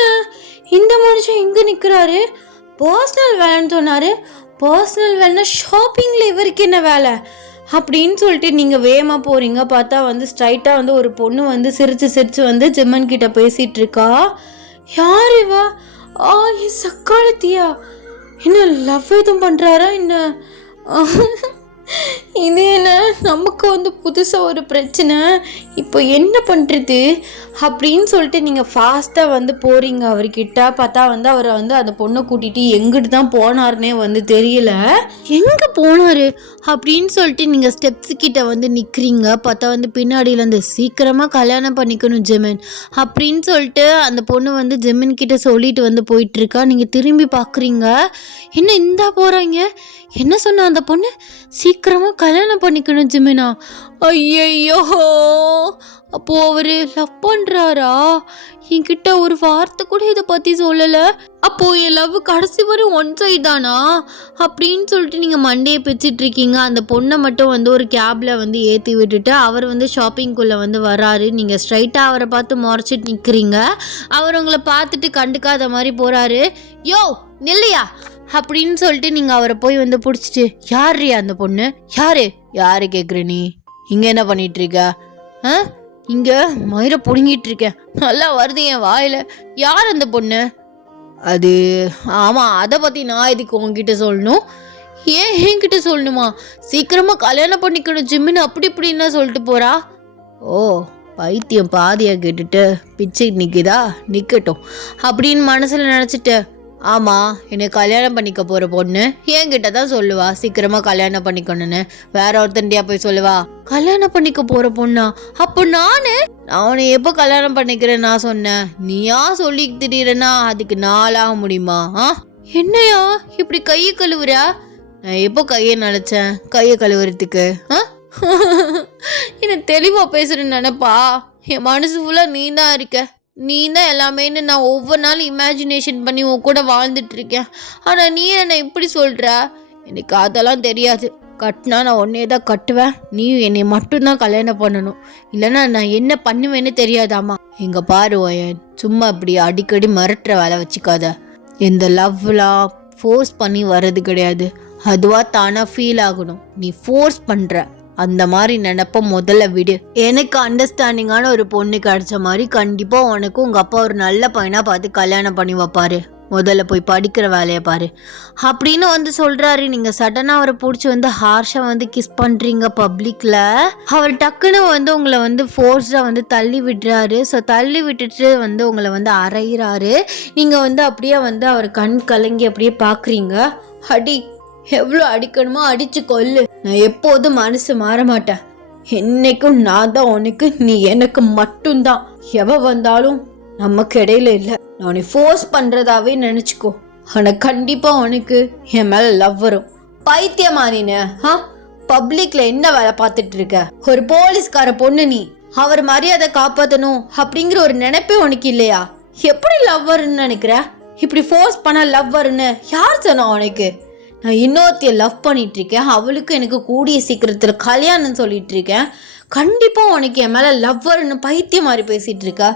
இந்த மனுஷன் இங்கே நிற்கிறாரு? பர்சனல் வேலைன்னு சொன்னார். பர்சனல் வேலைன்னா ஷாப்பிங்கில் இவருக்கு என்ன வேலை அப்படின்னு சொல்லிட்டு நீங்கள் வேகமாக போகிறீங்க. பார்த்தா வந்து ஸ்ட்ரைட்டாக வந்து ஒரு பொண்ணு வந்து சிரித்து வந்து ஜிம்மன் கிட்ட பேசிகிட்டு இருக்கா. யார் இவா? சக்காலத்தியா? என்ன லவ் எதுவும் பண்ணுறாரா என்ன? இது என்ன நமக்கு வந்து புதுசாக ஒரு பிரச்சனை, இப்போ என்ன பண்ணுறது அப்படின்னு சொல்லிட்டு நீங்கள் ஃபாஸ்ட்டாக வந்து போகிறீங்க அவர்கிட்ட. பார்த்தா வந்து அவரை வந்து அந்த பொண்ணை கூட்டிகிட்டு எங்கிட்டு தான் போனார்னே வந்து தெரியல. எங்கே போனார் அப்படின்னு சொல்லிட்டு நீங்கள் ஸ்டெப்ஸ் கிட்ட வந்து நிற்கிறீங்க. பார்த்தா வந்து பின்னாடியிலேருந்து சீக்கிரமாக கல்யாணம் பண்ணிக்கணும் ஜெமின் அப்படின்னு சொல்லிட்டு அந்த பொண்ணு வந்து ஜெமின் கிட்ட சொல்லிட்டு வந்து போயிட்டுருக்கா. நீங்கள் திரும்பி பார்க்குறீங்க, என்ன இந்தா போகிறாங்க, என்ன சொன்ன அந்த பொண்ணு, சீக்கிரமாக கல்யாணம் பண்ணிக்கணும் ஜிமினா. ஐயையோ, அப்போ அவரு லவ் பண்ணுறாரா? என்கிட்ட ஒரு வார்த்தை கூட இதை பற்றி சொல்லலை. அப்போ என் லவ் கடைசி வரை ஒன் சைடு தானா அப்படின்னு சொல்லிட்டு நீங்கள் மண்டையை பிச்சுட்டு இருக்கீங்க. அந்த பொண்ணை மட்டும் வந்து ஒரு கேபில் வந்து ஏற்றி விட்டுட்டு அவர் வந்து ஷாப்பிங்குள்ளே வந்து வராரு. நீங்கள் ஸ்ட்ரைட்டாக அவரை பார்த்து முறைச்சிட்டு நிற்கிறீங்க. அவர் உங்களை பார்த்துட்டு கண்டுக்காத மாதிரி போகிறாரு. யோ நில்லையா அப்படின்னு சொல்லிட்டு நீங்கள் அவரை போய் வந்து பிடிச்சிட்டு, யார்ரியா அந்த பொண்ணு, யாரு கேட்குற, நீ இங்கே என்ன பண்ணிகிட்ருக்க, இங்கே மயிரை பிடுங்கிட்டு இருக்கேன், நல்லா வருது என் வாயில், யார் அந்த பொண்ணு? அது ஆமாம், அதை பற்றி நான் இதுக்கு உங்ககிட்ட சொல்லணும்? ஏன் என்கிட்ட சொல்லணுமா? சீக்கிரமாக கல்யாணம் பண்ணிக்கணும் ஜிம்மின்னு அப்படி இப்படின்னா சொல்லிட்டு போகிறா. ஓ பைத்தியம் பாதியாக கேட்டுட்டு பிச்சை நிற்குதா, நிற்கட்டும் அப்படின்னு மனசில் நினச்சிட்டு, ஆமாம் என்னை கல்யாணம் பண்ணிக்க போகிற பொண்ணு என்கிட்ட தான் சொல்லுவா சீக்கிரமாக கல்யாணம் பண்ணிக்கணும்னு. வேற ஒருத்தண்டியா போய் சொல்லுவா கல்யாணம் பண்ணிக்க போகிற பொண்ணா? அப்போ நான் அவனை எப்போ கல்யாணம் பண்ணிக்கிறேன் நான் சொன்னேன், நீயா சொல்லி திடீரென்னா அதுக்கு நாளாக முடியுமா? என்னையா இப்படி கையை கழுவுற? நான் எப்போ கையை நினச்சேன் கையை கழுவுறதுக்கு? என்ன தெளிவாக பேசுகிறேன்னு நினைப்பா? என் மனசு ஃபுல்லாக நீ தான் இருக்க, நீ தான் எல்லாமேன்னு நான் ஒவ்வொரு நாளும் இமேஜினேஷன் பண்ணி உன் கூட வாழ்ந்துட்டுருக்கேன். ஆனால் நீ என்னை இப்படி சொல்கிற? எனக்கு அதெல்லாம் தெரியாது. கட்டினா நான் உன்னே தான் கட்டுவேன், நீ என்னை மட்டும்தான் கல்யாணம் பண்ணணும், இல்லைன்னா நான் என்ன பண்ணுவேன்னு தெரியாதாம்மா. எங்கே பாரு ஒயன், சும்மா இப்படி அடிக்கடி மிரட்டுற வேலை வச்சுக்காத. எந்த லவ்லாம் ஃபோர்ஸ் பண்ணி வர்றது கிடையாது, அதுவாக தானாக ஃபீல் ஆகணும். நீ ஃபோர்ஸ் பண்ணுற அந்த மாதிரி நினைப்ப முதல்ல விடு. எனக்கு அண்டர்ஸ்டாண்டிங்கான ஒரு பொண்ணு கிடைச்ச மாதிரி கண்டிப்பாக உனக்கு உங்கள் அப்பா ஒரு நல்ல பையனாக பார்த்து கல்யாணம் பண்ணி வைப்பாரு. முதல்ல போய் படிக்கிற வேலையை பாரு அப்படின்னு வந்து சொல்கிறாரு. நீங்கள் சடனாக அவரை பிடிச்சி வந்து ஹார்ஷாக வந்து கிஸ் பண்ணுறீங்க பப்ளிக்கில். அவர் டக்குன்னு வந்து உங்களை வந்து ஃபோர்ஸாக வந்து தள்ளி விடுறாரு. ஸோ தள்ளி விட்டுட்டு வந்து உங்களை வந்து அரைகிறாரு. நீங்கள் வந்து அப்படியே வந்து அவர் கண் கலங்கி அப்படியே பார்க்குறீங்க. அடி, எவ்வளோ அடிக்கணுமோ அடிச்சு கொல்லு, நான் எப்போதும் மனசு மாற மாட்டேன். என்னைக்கும் நான் தான் உனக்கு, நீ எனக்கு மட்டும்தான். எவ வந்தாலும் நமக்கு இடையில இல்லை. நான் உன்னை ஃபோர்ஸ் பண்றதாவே நினைச்சுக்கோ, ஆனா கண்டிப்பா உனக்கு என் மேல லவ் வரும். பைத்தியமா நீனு? பப்ளிக்ல என்ன வேலை பார்த்துட்டு இருக்க? ஒரு போலீஸ்கார பொண்ணு நீ, அவர் மரியாதை காப்பாற்றணும் அப்படிங்கிற ஒரு நினைப்பே உனக்கு இல்லையா? எப்படி லவ் வரும்னு நினைக்கிற? இப்படி ஃபோர்ஸ் பண்ண லவ் வரும்னு யார் சொன்னா உனக்கு? நான் இன்னொருத்தைய லவ் பண்ணிட்டு இருக்கேன், அவளுக்கு எனக்கு கூடிய சீக்கிரத்தில் கல்யாணம் சொல்லிட்டு இருக்கேன். கண்டிப்பாக உனக்கு என் மேலே லவ்வர்னு பைத்தியம் மாதிரி பேசிட்டு இருக்கா.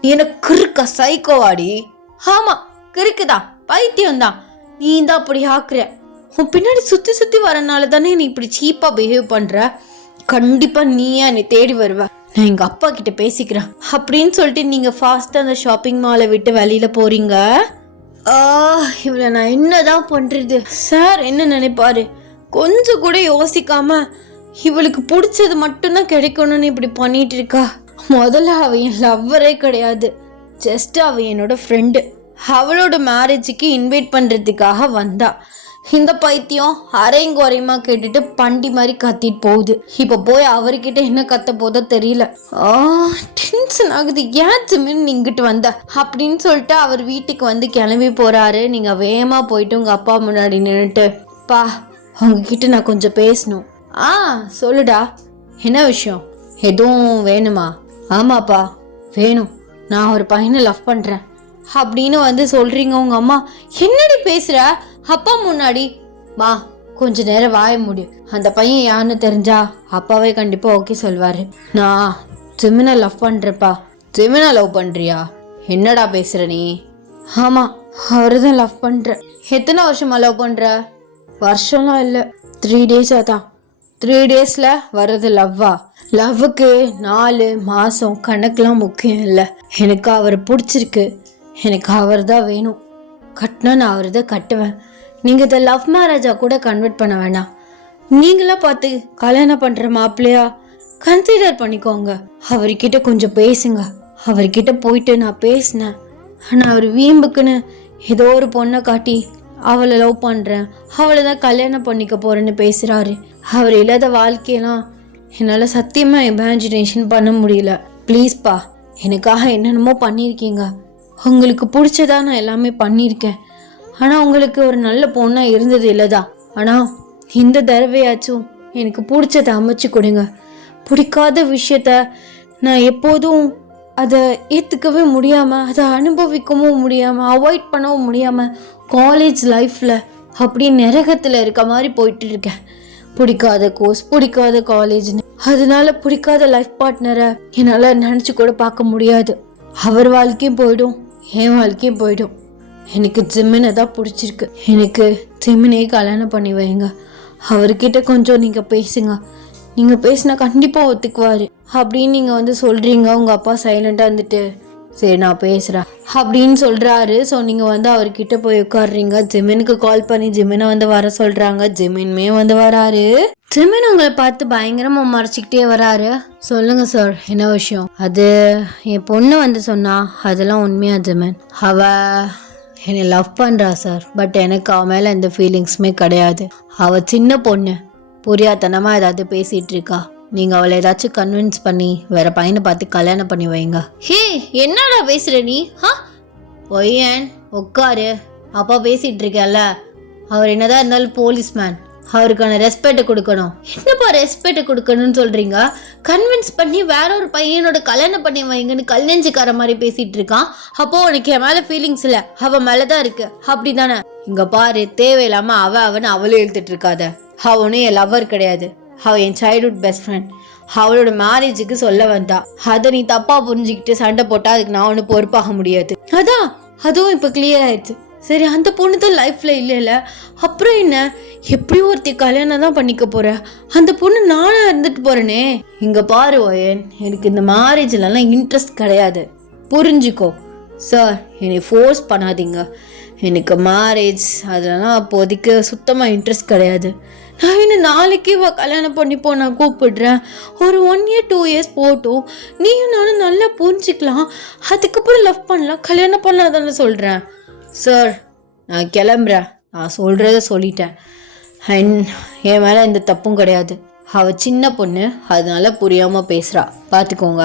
நீ என்ன கிறுக்க சைக்கோவாடி? ஆமாம் கிறுக்குதான், பைத்தியம்தான். நீ தான் அப்படி ஆக்குற. உன் பின்னாடி சுற்றி சுற்றி வரனால தானே நீ இப்படி சீப்பாக பிஹேவ் பண்ணுற. கண்டிப்பாக நீயே என்னை தேடி வருவ. நான் எங்கள் அப்பா கிட்ட பேசிக்கிறேன் அப்படின்னு சொல்லிட்டு நீங்கள் ஃபாஸ்ட்டாக அந்த ஷாப்பிங் மாலை விட்டு வெளியில் போகிறீங்க. இவளை நான் என்னதான் பண்றது? சார் என்ன நினைப்பாரு? கொஞ்சம் கூட யோசிக்காம இவளுக்கு பிடிச்சது மட்டும்தான் கிடைக்கணும்னு இப்படி பண்ணிட்டு இருக்கா. முதல்ல அவ என் லவ்வரே கிடையாது, ஜஸ்ட் அவ என்னோட ஃப்ரெண்டு. அவளோட மேரேஜுக்கு இன்வைட் பண்றதுக்காக வந்தா. இந்த பைத்தியம் அரையும் குறையுமா கேட்டுட்டு பண்டி மாதிரி கத்திட்டு போகுது. இப்போ போய் அவர்கிட்ட என்ன கத்த போதோ தெரியல. டென்ஷன் ஆகுது. ஏன் ஜிமின் இங்கிட்டு வந்த அப்படின்னு சொல்லிட்டு அவர் வீட்டுக்கு வந்து கிளம்பி போறாரு. நீங்க வேகமா போயிட்டு உங்க அப்பா முன்னாடி நின்றுட்டு, பா உங்ககிட்ட நான் கொஞ்சம் பேசணும். சொல்லுடா, என்ன விஷயம்? எதுவும் வேணுமா? ஆமாப்பா வேணும், நான் ஒரு பையனை லவ் பண்றேன் அப்படின்னு வந்து சொல்றீங்க. உங்க அம்மா, என்னடி பேசுற அப்பா முன்னாடி? மா கொஞ்ச நேரம் வாய முடியும். அந்த பையன் யாருன்னு தெரிஞ்சா அப்பாவே கண்டிப்பா ஓகே சொல்வாரு. நான் ஜிமினை லவ் பண்றேப்பா. ஜிமினை லவ் பண்றியா? என்னடா பேசுற நீ? ஆமா அவரை தான் லவ் பண்ற. எத்தனை வருஷமா லவ் பண்ற? வருஷம்லாம் இல்லை, 3 days தான். 3 daysல வர்றது லவ்வா? லவ்வுக்கு 4 மாசம் கணக்கெலாம் முக்கியம் இல்லை. எனக்கு அவரை பிடிச்சிருக்கு, எனக்கு அவர் தான் வேணும். கட்டினா நான் அவர் தான் கட்டுவேன். நீங்கள் இதை லவ் மேரேஜாக கூட கன்வெர்ட் பண்ண வேணாம். நீங்களா பார்த்து கல்யாணம் பண்ற மாப்பிள்ளையா கன்சிடர் பண்ணிக்கோங்க. அவர்கிட்ட கொஞ்சம் பேசுங்க. அவர்கிட்ட போயிட்டு நான் பேசினேன், ஆனால் அவர் வீம்புக்குன்னு ஏதோ ஒரு பொண்ணை காட்டி அவளை லவ் பண்ணுறேன், அவளை தான் கல்யாணம் பண்ணிக்க போறேன்னு பேசுகிறாரு. அவர் இல்லாத வாழ்க்கையெல்லாம் என்னால் சத்தியமாக இமேஜினேஷன் பண்ண முடியல. ப்ளீஸ்ப்பா, எனக்காக என்னென்னமோ பண்ணியிருக்கீங்க. உங்களுக்கு பிடிச்சதா நான் எல்லாமே பண்ணியிருக்கேன். ஆனால் உங்களுக்கு ஒரு நல்ல பொண்ணாக இருந்தது இல்லைதான். ஆனால் இந்த தடவையாச்சும் எனக்கு பிடிச்சதை அமைச்சு கொடுங்க. பிடிக்காத விஷயத்த நான் எப்போதும் அதை ஏற்றுக்கவே முடியாமல், அதை அனுபவிக்கவும் முடியாமல், அவாய்ட் பண்ணவும் முடியாமல் காலேஜ் லைஃப்பில் அப்படி நரகத்தில் இருக்க மாதிரி போயிட்டு இருக்கேன். பிடிக்காத கோர்ஸ், பிடிக்காத காலேஜ்னு, அதனால பிடிக்காத லைஃப் பார்ட்னரை என்னால் நினச்சி கூட பார்க்க முடியாது. அவர் வாழ்க்கையும் போயிடும், என் வாழ்க்கையும் போயிடும். எனக்கு ஜிம்மினை தான் பிடிச்சிருக்கு. எனக்கு ஜிம்மினே கல்யாணம் பண்ணி வைங்க. அவர்கிட்ட கொஞ்சம் நீங்கள் பேசுங்க. நீங்கள் பேசினா கண்டிப்பாக ஒத்துக்குவார் அப்படின்னு நீங்கள் சொல்கிறீங்க. உங்கள் அப்பா சைலண்ட்டாக இருந்துட்டு சரி நான் பேசுகிறேன் அப்படின்னு சொல்கிறாரு. ஸோ நீங்கள் அவர்கிட்ட போய் உட்காடுறீங்க. ஜிமினுக்கு கால் பண்ணி ஜிமினை வர சொல்கிறாங்க. ஜிமின்மே வராரு. ஜிமின் உங்களை பார்த்து பயங்கரமாக மறைச்சிக்கிட்டே வராரு. சொல்லுங்க சார், என்ன விஷயம்? அது என் பொண்ணு சொன்னா அதெல்லாம் உண்மையா ஜிமின்? அவ என்னை லவ் பண்ணுறா சார். பட் எனக்கு அவன் மேலே எந்த ஃபீலிங்ஸுமே கிடையாது. அவள் சின்ன பொண்ணு, புரியாதனமாக ஏதாவது பேசிகிட்டு இருக்கா. நீங்கள் அவளை ஏதாச்சும் கன்வின்ஸ் பண்ணி வேற பையனை பார்த்து கல்யாணம் பண்ணி வைங்க. ஹே, என்னடா பேசுகிற நீ? ஒய்யன் உட்காரு. அப்பா பேசிகிட்டு இருக்கல, அவர் என்னதான் இருந்தாலும் போலீஸ்மேன், அவருக்கான ரெஸ்பெக்ட் கொடுக்கணும். என்னப்பா ரெஸ்பெக்ட் கொடுக்கணும்னு சொல்கிறீங்க? கன்வின்ஸ் பண்ணி வேற ஒரு பையனோட கல்யாணம் பண்ணி வைங்கன்னு கல்யாஞ்சிக்கார மாதிரி பேசிகிட்டு இருக்கான். அப்போ உனக்கு என் மேலே ஃபீலிங்ஸ் இல்லை, அவன் மேலே தான் இருக்கு, அப்படி தானே? இங்கே பாரு, தேவையில்லாமல் அவன்னு அவளும் எழுத்துட்டு இருக்காத. அவனும் என் லவ்வர் கிடையாது, அவள் என் சைல்ட்ஹுட் பெஸ்ட் ஃப்ரெண்ட். அவளோட மேரேஜுக்கு சொல்ல வந்தா. அதை நீ தப்பா புரிஞ்சுக்கிட்டு சண்டை போட்டா அதுக்கு நான் ஒன்றும் பொறுப்பாக முடியாது. அதுவும் இப்போ கிளியர் ஆயிடுச்சு. சரி, அந்த பொண்ணு தான் லைஃப்ல இல்லைல்ல, அப்புறம் என்ன? எப்படியும் ஒருத்தி கல்யாணம் தான் பண்ணிக்க போற. அந்த பொண்ணு நானா இருந்துட்டு போறேனே. இங்க பாரு ஓயன், எனக்கு இந்த மேரேஜ்லாம் இன்ட்ரெஸ்ட் கிடையாது, புரிஞ்சுக்கோ. சார், என்னை ஃபோர்ஸ் பண்ணாதீங்க. எனக்கு மேரேஜ் அதெல்லாம் அப்போதைக்கு சுத்தமாக இன்ட்ரெஸ்ட் கிடையாது. நான் இன்னும் நாளைக்கே கல்யாணம் பண்ணிப்போம், நான் கூப்பிடுறேன். ஒரு 1 year 2 years போட்டோம், நீயும் நானும் நல்லா புரிஞ்சுக்கலாம், அதுக்கப்புறம் லவ் பண்ணலாம், கல்யாணம் பண்ணாதானே சொல்கிறேன். சார், நான் கிளம்புறேன். நான் சொல்கிறத சொல்லிட்டேன். அண்ட் என் மேலே எந்த தப்பும் கிடையாது. அவள் சின்ன பொண்ணு, அதனால புரியாமல் பேசுகிறா, பார்த்துக்கோங்க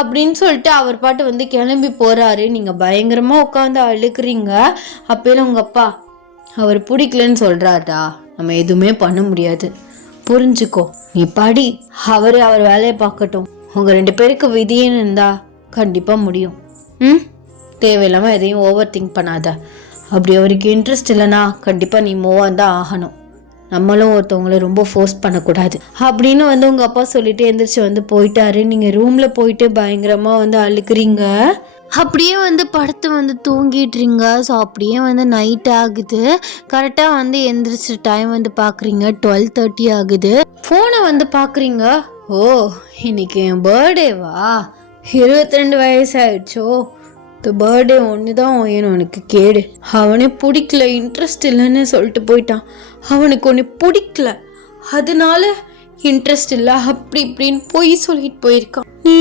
அப்படின்னு சொல்லிட்டு அவர் பாட்டு கிளம்பி போகிறாரு. நீங்கள் பயங்கரமாக உட்காந்து அழுக்குறீங்க. அப்போலாம் உங்கள் அப்பா அவர் பிடிக்கலன்னு சொல்கிறாரா? நம்ம எதுவுமே பண்ண முடியாது, புரிஞ்சுக்கோ. நீ படி, அவர் வேலையை பார்க்கட்டும். உங்கள் 2 பேருக்கு விதின்னு இருந்தா கண்டிப்பாக முடியும். தேவையில்லாமல் எதையும் ஓவர் திங்க் பண்ணாத. அப்படி அவருக்கு இன்ட்ரெஸ்ட் இல்லைன்னா கண்டிப்பாக நீ மூவாக தான் ஆகணும். நம்மளும் ஒருத்தவங்கள ரொம்ப ஃபோர்ஸ் பண்ணக்கூடாது அப்படின்னு உங்கள் அப்பா சொல்லிட்டு எந்திரிச்சு போயிட்டாரு. நீங்கள் ரூமில் போயிட்டு பயங்கரமாக அழுக்குறீங்க. அப்படியே படுத்து தூங்கிட்டுறீங்க. ஸோ அப்படியே நைட் ஆகுது. கரெக்டாக எந்திரிச்ச டைம் பார்க்குறீங்க 12:30 ஆகுது. ஃபோனை பார்க்குறீங்க. ஓ, இன்னைக்கு என் பர்த்டேவா? 22 வயசு ஆயிடுச்சோ. இந்த பர்த்டே ஒன்று தான் வேணும் எனக்கு கேடு. அவனே பிடிக்கல, இன்ட்ரெஸ்ட் இல்லைன்னு சொல்லிட்டு போயிட்டான். அவனுக்கு ஒன்று பிடிக்கல, அதனால இன்ட்ரெஸ்ட் இல்லை அப்படி இப்படின்னு போய் சொல்லிட்டு போயிருக்கான். நீ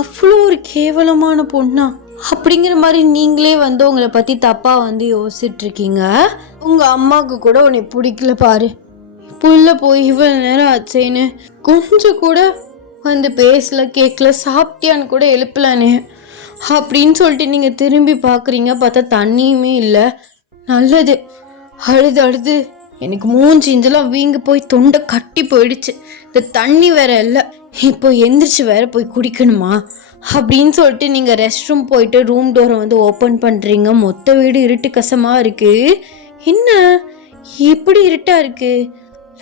அவ்வளோ ஒரு கேவலமான பொண்ணா அப்படிங்கிற மாதிரி நீங்களே உங்களை பற்றி தப்பாக யோசிச்சுட்டு இருக்கீங்க. உங்கள் அம்மாவுக்கு கூட உன்னை பிடிக்கல பாரு. புள்ள போய் இவ்வளோ நேரம் ஆச்சேன்னு கொஞ்சம் கூட பேசல, கேட்கல, சாப்பிட்டியான்னு கூட எழுப்பலானே அப்படின்னு சொல்லிட்டு நீங்கள் திரும்பி பார்க்குறீங்க. பார்த்தா தண்ணியுமே இல்லை. நல்லது, அழுது எனக்கு மூஞ்சி இஞ்செல்லாம் வீங்கி போய் தொண்டை கட்டி போயிடுச்சு. இந்த தண்ணி வேற இல்லை, இப்போ எந்திரிச்சு வேற போய் குடிக்கணுமா அப்படின்னு சொல்லிட்டு நீங்கள் ரெஸ்ட் ரூம் போயிட்டு ரூம் டோரை ஓப்பன் பண்ணுறீங்க. மொத்த வீடு இருட்டு கசமாக இருக்குது. என்ன எப்படி இருட்டாக இருக்குது?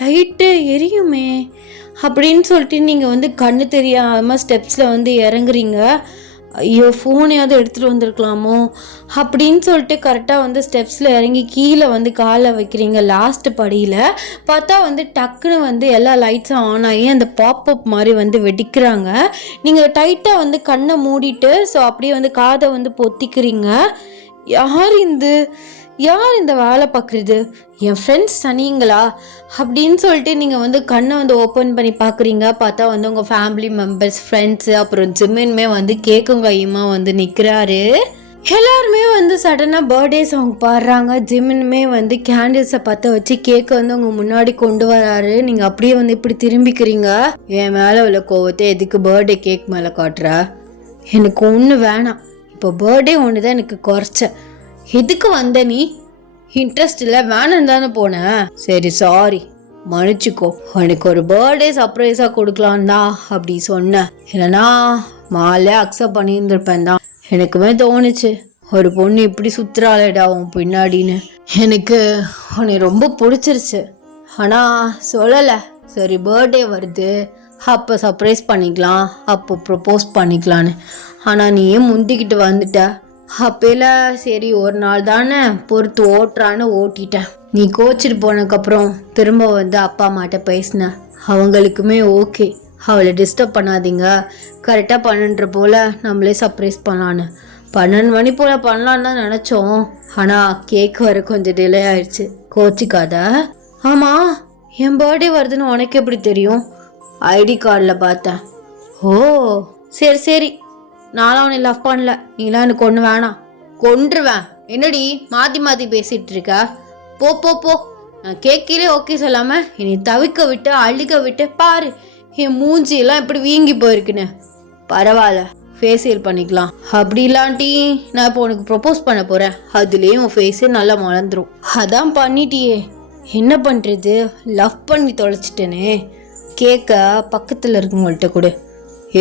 லைட்டு எரியுமே அப்படின்னு சொல்லிட்டு நீங்கள் கண்ணு தெரியாமல் ஸ்டெப்ஸில் இறங்குறீங்க. ஐயோ, ஃபோனையாவது எடுத்துகிட்டு வந்திருக்கலாமோ அப்படின்னு சொல்லிட்டு கரெக்டாக ஸ்டெப்ஸில் இறங்கி கீழே காலை வைக்கிறீங்க. லாஸ்ட் படியில் பார்த்தா டக்குன்னு எல்லா லைட்ஸும் ஆன் ஆகி அந்த பாப்அப் மாதிரி வெடிக்கிறாங்க. நீங்கள் டைட்டாக கண்ணை மூடிட்டு ஸோ அப்படியே காதை பொத்திக்கிறீங்க. யார் யார் இந்த வேலை பார்க்குறது, என் ஃப்ரெண்ட்ஸ் சனிங்களா அப்படின்னு சொல்லிட்டு நீங்கள் வந்து கண்ணை வந்து ஓப்பன் பண்ணி பார்க்குறீங்க. பார்த்தா வந்து உங்கள் ஃபேமிலி மெம்பர்ஸ், ஃப்ரெண்ட்ஸு, அப்புறம் ஜிம்மின்மே வந்து கேக்கும் கையுமா வந்து நிற்கிறாரு. எல்லாருமே வந்து சடனாக பர்த்டே சாங் பாடுறாங்க. ஜிம்மினுமே வந்து கேண்டில்ஸை பற்ற வச்சு கேக்கை வந்து உங்கள் முன்னாடி கொண்டு வராரு. நீங்கள் அப்படியே வந்து இப்படி திரும்பிக்கிறீங்க. என் மேலே உள்ள கோவத்தை எதுக்கு பர்த்டே கேக் மேலே காட்டுற? எனக்கு ஒன்று வேணாம், இப்போ பர்த்டே ஒன்று தான் எனக்கு குறைச்ச. எதுக்கு வந்த நீ? இன்ட்ரெஸ்ட் இல்லை, வேணான்னு தானே போனேன். சரி சாரி, மன்னிச்சுக்கோ. எனக்கு ஒரு பர்த்டே சர்ப்ரைஸாக கொடுக்கலான் தான் அப்படி சொன்னேன். இல்லைனா மாலே அக்செப்ட் பண்ணியிருந்திருப்பேன் தான். எனக்குமே தோணுச்சு, ஒரு பொண்ணு இப்படி சுற்றுறாளேடா உன் பின்னாடின்னு. எனக்கு உன்னை ரொம்ப பிடிச்சிருச்சு, ஆனால் சொல்லலை. சரி பர்த்டே வருது, அப்போ சர்ப்ரைஸ் பண்ணிக்கலாம், அப்போ ப்ரப்போஸ் பண்ணிக்கலான்னு. ஆனால் நீ ஏன் முந்திக்கிட்டு வந்துட்ட? அப்போல சரி ஒரு நாள் தானே பொறுத்து ஓட்டுறான்னு ஓட்டிட்டேன். நீ கோச்சிட்டு போனதுக்கப்புறம் திரும்ப வந்து அப்பா அம்மாட்ட பேசினேன். அவங்களுக்குமே ஓகே, அவளை டிஸ்டர்ப் பண்ணாதீங்க, கரெக்டாக 12 போல் நம்மளே சர்ப்ரைஸ் பண்ணலான்னு. 12 மணி போல் பண்ணலான்னு தான் நினச்சோம். ஆனால் கேக் வர கொஞ்சம் டிலே ஆயிடுச்சு, கோச்சிக்காத. ஆமாம், என் பர்த்டே வருதுன்னு உனக்கு எப்படி தெரியும்? ஐடி கார்டில் பார்த்தேன். ஓ சரி சரி, நானும் உன்னை லவ் பண்ணல, நீலாம் எனக்கு ஒன்று வேணாம், கொன்றுவேன். என்னடி மாற்றி மாற்றி பேசிகிட்டு இருக்க? போ போ போ. நான் கேட்கலே ஓகே சொல்லாமல் என்னை தவிக்க விட்டு அழுக விட்டு பாரு, என் மூஞ்சியெல்லாம் எப்படி வீங்கி போயிருக்குன்னு. பரவாயில்ல, ஃபேஷியல் பண்ணிக்கலாம். அப்படி இல்லாண்டி நான் இப்போ உனக்கு ப்ரப்போஸ் பண்ண போகிறேன், அதுலேயும் உன் ஃபேஸே நல்லா மலர்ந்துடும். அதான் பண்ணிட்டியே, என்ன பண்ணுறது, லவ் பண்ணி தொலைச்சிட்டேனே. கேட்க பக்கத்தில் இருக்கவங்கள்ட்ட கொடு.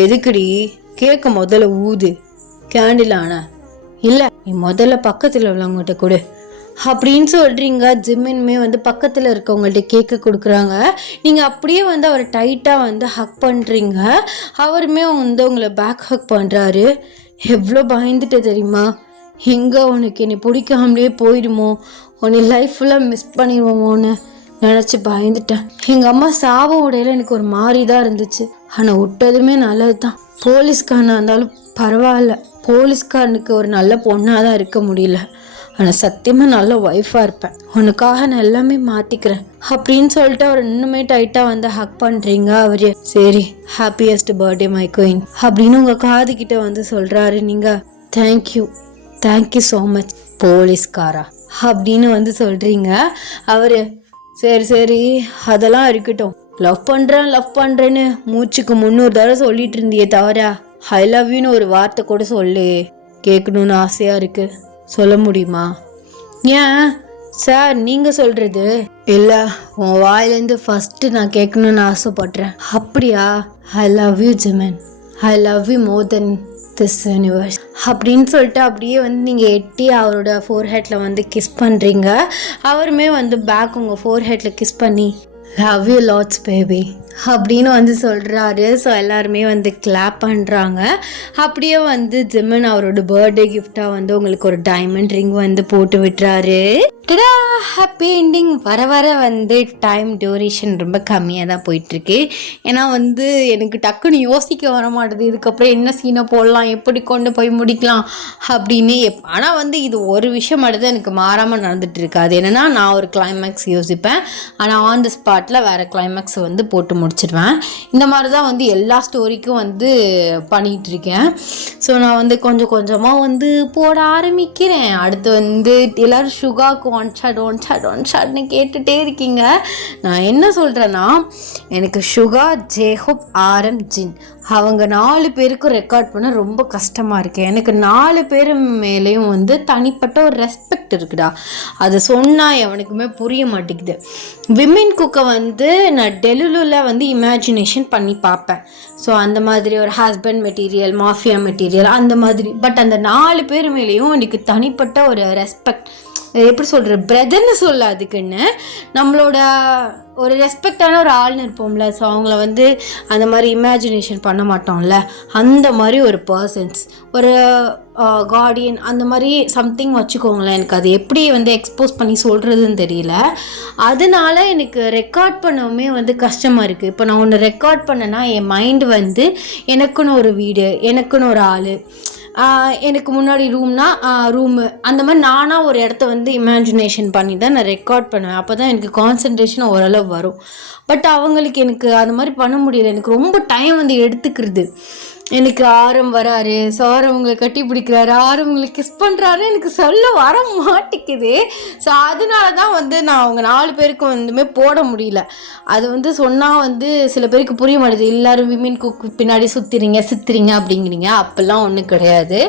எதுக்குடி? கேட்க முதல்ல ஊது, கேண்டில் ஆன இல்லை, நீ முதல்ல பக்கத்தில் உள்ளவங்கள்ட்ட கொடு அப்படின்னு சொல்கிறீங்க. ஜிம்மின்மே வந்து பக்கத்தில் இருக்கவங்கள்ட்ட கேட்க கொடுக்குறாங்க. நீங்கள் அப்படியே வந்து அவரை டைட்டாக வந்து ஹக் பண்ணுறீங்க. அவருமே வந்து உங்களை பேக் ஹக் பண்ணுறாரு. எவ்வளோ பயந்துட்டு தெரியுமா? எங்கே உனக்கு என்னை பிடிக்காமலே போயிடுமோ, உன்னை லைஃப் ஃபுல்லாக மிஸ் பண்ணிடுவோமோன்னு நினச்சி பயந்துட்டேன். எங்கள் அம்மா சாபம் உடையில எனக்கு ஒரு மாதிரி தான் இருந்துச்சு, ஆனால் விட்டதுமே நல்லது தான். போலீஸ்காரனாக இருந்தாலும் பரவாயில்ல, போலீஸ்காரனுக்கு ஒரு நல்ல பொண்ணாக தான் இருக்க முடியல, ஆனால் சத்தியமாக நல்ல ஒய்ஃபாக இருப்பேன். உனக்காக நான் எல்லாமே மாற்றிக்கிறேன் அப்படின்னு சொல்லிட்டு அவர் இன்னுமே டைட்டாக வந்து ஹக் பண்ணுறீங்க. அவர் சரி ஹாப்பியஸ்ட் பர்த்டே மை குயின் அப்படின்னு உங்கள் காதுகிட்ட வந்து சொல்கிறாரு. நீங்கள் தேங்க்யூ ஸோ மச் போலீஸ்காரா அப்படின்னு வந்து சொல்கிறீங்க. அவர் சரி அதெல்லாம் இருக்கட்டும், லவ் பண்ணுறேன்னு மூச்சுக்கு 300 தடவை சொல்லிட்டு இருந்தியே தவிர ஐ லவ் யூன்னு ஒரு வார்த்தை கூட சொல்லு. கேட்கணுன்னு ஆசையாக இருக்கு, சொல்ல முடியுமா? ஏன் சார் நீங்கள் சொல்கிறது? இல்லை, உன் வாயிலேருந்து ஃபஸ்ட்டு நான் கேட்கணுன்னு ஆசைப்படுறேன். அப்படியா? I love you Jimin, I love you more than this universe அப்படின்னு சொல்லிட்டு அப்படியே வந்து நீங்கள் எட்டி அவரோட ஃபோர்ஹெட்டில் வந்து கிஸ் பண்ணுறீங்க. அவருமே வந்து பேக் உங்கள் ஃபோர்ஹெட்டில் கிஸ் பண்ணி லவ் யூ லாட்ஸ் பேபி அப்படின்னு வந்து சொல்கிறாரு. ஸோ எல்லாருமே வந்து கிளாப் பண்ணுறாங்க. அப்படியே வந்து ஜிம்மன் அவரோட பர்த்டே கிஃப்டாக வந்து உங்களுக்கு ஒரு டைமண்ட் ரிங் வந்து போட்டு விட்டுறாரு. Happy ending. வர வர வந்து டைம் டியூரேஷன் ரொம்ப கம்மியாக தான் போயிட்டுருக்கு. ஏன்னா வந்து எனக்கு டக்குன்னு யோசிக்க வர மாட்டேது, இதுக்கப்புறம் என்ன சீனை போடலாம், எப்படி கொண்டு போய் முடிக்கலாம் அப்படின்னு. ஆனால் வந்து இது ஒரு விஷயம் மட்டும் தான் எனக்கு மாறாமல் நடந்துட்டு இருக்கு. அது என்னென்னா, நான் ஒரு கிளைமேக்ஸ் யோசிப்பேன், ஆனால் ஆன் த ஸ்பாட்டில் வேறு கிளைமேக்ஸ் வந்து போட்டு முடிச்சிடுவேன். இந்த மாதிரி தான் வந்து எல்லா ஸ்டோரிக்கும் வந்து பண்ணிகிட்டு இருக்கேன். ஸோ நான் வந்து கொஞ்சம் கொஞ்சமாக வந்து போட ஆரம்பிக்கிறேன். அடுத்து வந்து எல்லோரும் சுகாக்கு ஒன் ஷாட்னு கேட்டுகிட்டே இருக்கீங்க. நான் என்ன சொல்கிறேன்னா, எனக்கு சுகா, ஜேஹோப், ஆரம், ஜின் அவங்க 4 பேருக்கும் ரெக்கார்ட் பண்ண ரொம்ப கஷ்டமாக இருக்குது. எனக்கு 4 பேர் மேலேயும் வந்து தனிப்பட்ட ஒரு ரெஸ்பெக்ட் இருக்குடா. அது சொன்னால் எவனுக்குமே புரிய மாட்டேங்குது. விமென் குக்கை வந்து நான் டெலுலுவில் வந்து இமேஜினேஷன் பண்ணி பார்ப்பேன். ஸோ அந்த மாதிரி ஒரு ஹஸ்பண்ட் மெட்டீரியல், மாஃபியா மெட்டீரியல் அந்த மாதிரி. பட் அந்த 4 பேர் மேலேயும் எனக்கு தனிப்பட்ட ஒரு ரெஸ்பெக்ட், எப்படி சொல்கிற, பிரதர்னு சொல்ல, அதுக்குன்னு நம்மளோட ஒரு ரெஸ்பெக்டான ஒரு ஆள்னு இருப்போம்ல. ஸோ அவங்கள வந்து அந்த மாதிரி இமேஜினேஷன் பண்ண மாட்டோம்ல, அந்த மாதிரி ஒரு பர்சன்ஸ், ஒரு கார்டியன் அந்த மாதிரி சம்திங் வச்சுக்கோங்களேன். எனக்கு அது எப்படி வந்து எக்ஸ்போஸ் பண்ணி சொல்கிறதுன்னு தெரியல. அதனால எனக்கு ரெக்கார்ட் பண்ணவுமே வந்து கஷ்டமாக இருக்குது. இப்போ நான் ஒன்று ரெக்கார்ட் பண்ணேன்னா என் மைண்டு வந்து எனக்குன்னு ஒரு வீடு, எனக்குன்னு ஒரு ஆள், எனக்கு முன்னாடி ரூமு அந்த மாதிரி நானாக ஒரு இடத்த வந்து இமேஜினேஷன் பண்ணி தான் நான் ரெக்கார்ட் பண்ணுவேன். அப்போ தான் எனக்கு கான்சன்ட்ரேஷன் ஓரளவு வரும். பட் அவங்களுக்கு எனக்கு அது மாதிரி பண்ண முடியல. எனக்கு ரொம்ப டைம் வந்து எடுத்துக்கிறது. எனக்கு ஆரம் வராரு, சாரவங்களை கட்டி பிடிக்கிறாரு, ஆரவங்களை கிஸ் பண்ணுறாரு, எனக்கு சொல்ல வர மாட்டேங்குது. ஸோ அதனால தான் வந்து நான் அவங்க 4 பேருக்கும் வந்துமே போட முடியல. அது வந்து சொன்னால் வந்து சில பேருக்கு புரிய மாட்டேது. எல்லோரும் விமென் குக் பின்னாடி சுற்றுறீங்க அப்படிங்கிறீங்க. அப்போல்லாம் ஒன்றும் கிடையாது.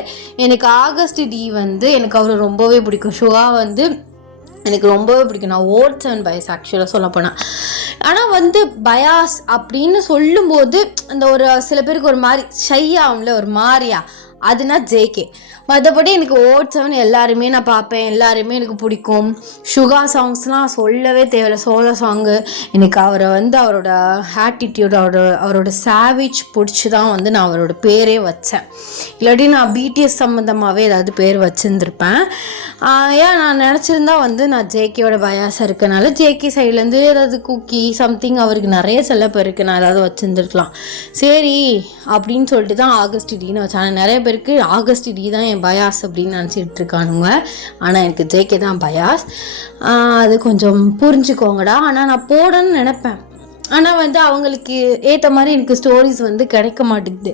எனக்கு ஆகஸ்ட் டி வந்து எனக்கு அவரை ரொம்பவே பிடிக்கும். ஷுவா வந்து எனக்கு ரொம்பவே பிடிக்கும். நான் ஓட்ஸ் அண்ட் பயாஸ் ஆக்சுவலாக சொல்ல போனேன். ஆனால் வந்து பயாஸ் அப்படின்னு சொல்லும்போது அந்த ஒரு சில பேருக்கு ஒரு மாதிரி ஷையாகும்ல, ஒரு மாதிரியா, அதுனா ஜேகே. மற்றபடி எனக்கு ஓட்ஸ் செவன் எல்லாருமே நான் பார்ப்பேன், எல்லாருமே எனக்கு பிடிக்கும். சுகா சாங்ஸ்லாம் சொல்லவே தேவையில்ல. சோலோ சாங்கு எனக்கு அவரை வந்து அவரோட ஆட்டிடியூட், அவரோட சாவேஜ் பிடிச்சி தான் வந்து நான் அவரோட பேரே வச்சேன். இல்லாட்டி நான் பிடிஎஸ் சம்மந்தமாகவே ஏதாவது பேர் வச்சுருந்துருப்பேன். ஏன் நான் நினச்சிருந்தா வந்து நான் ஜேகேயோட பயாஸாக இருக்கனால ஜேகே சைட்லேருந்து ஏதாவது குக்கி சம்திங் அவருக்கு நிறைய செல்ல பேருக்கு நான் ஏதாவது வச்சுருந்துருக்கலாம். சரி அப்படின்னு சொல்லிட்டு தான் ஆகஸ்ட் டின்னு வச்சேன். ஆனால் நிறைய பேருக்கு ஆகஸ்ட் டி தான் என் பயாஸ் அப்படின்னு நினச்சிட்டு இருக்கானுங்க. ஆனால் எனக்கு ஜேகே தான் பயாஸ். அது கொஞ்சம் புரிஞ்சுக்கோங்கடா. ஆனால் நான் போடணும்னு நினைப்பேன். ஆனால் வந்து அவங்களுக்கு ஏற்ற மாதிரி எனக்கு ஸ்டோரிஸ் வந்து கிடைக்க மாட்டேங்குது.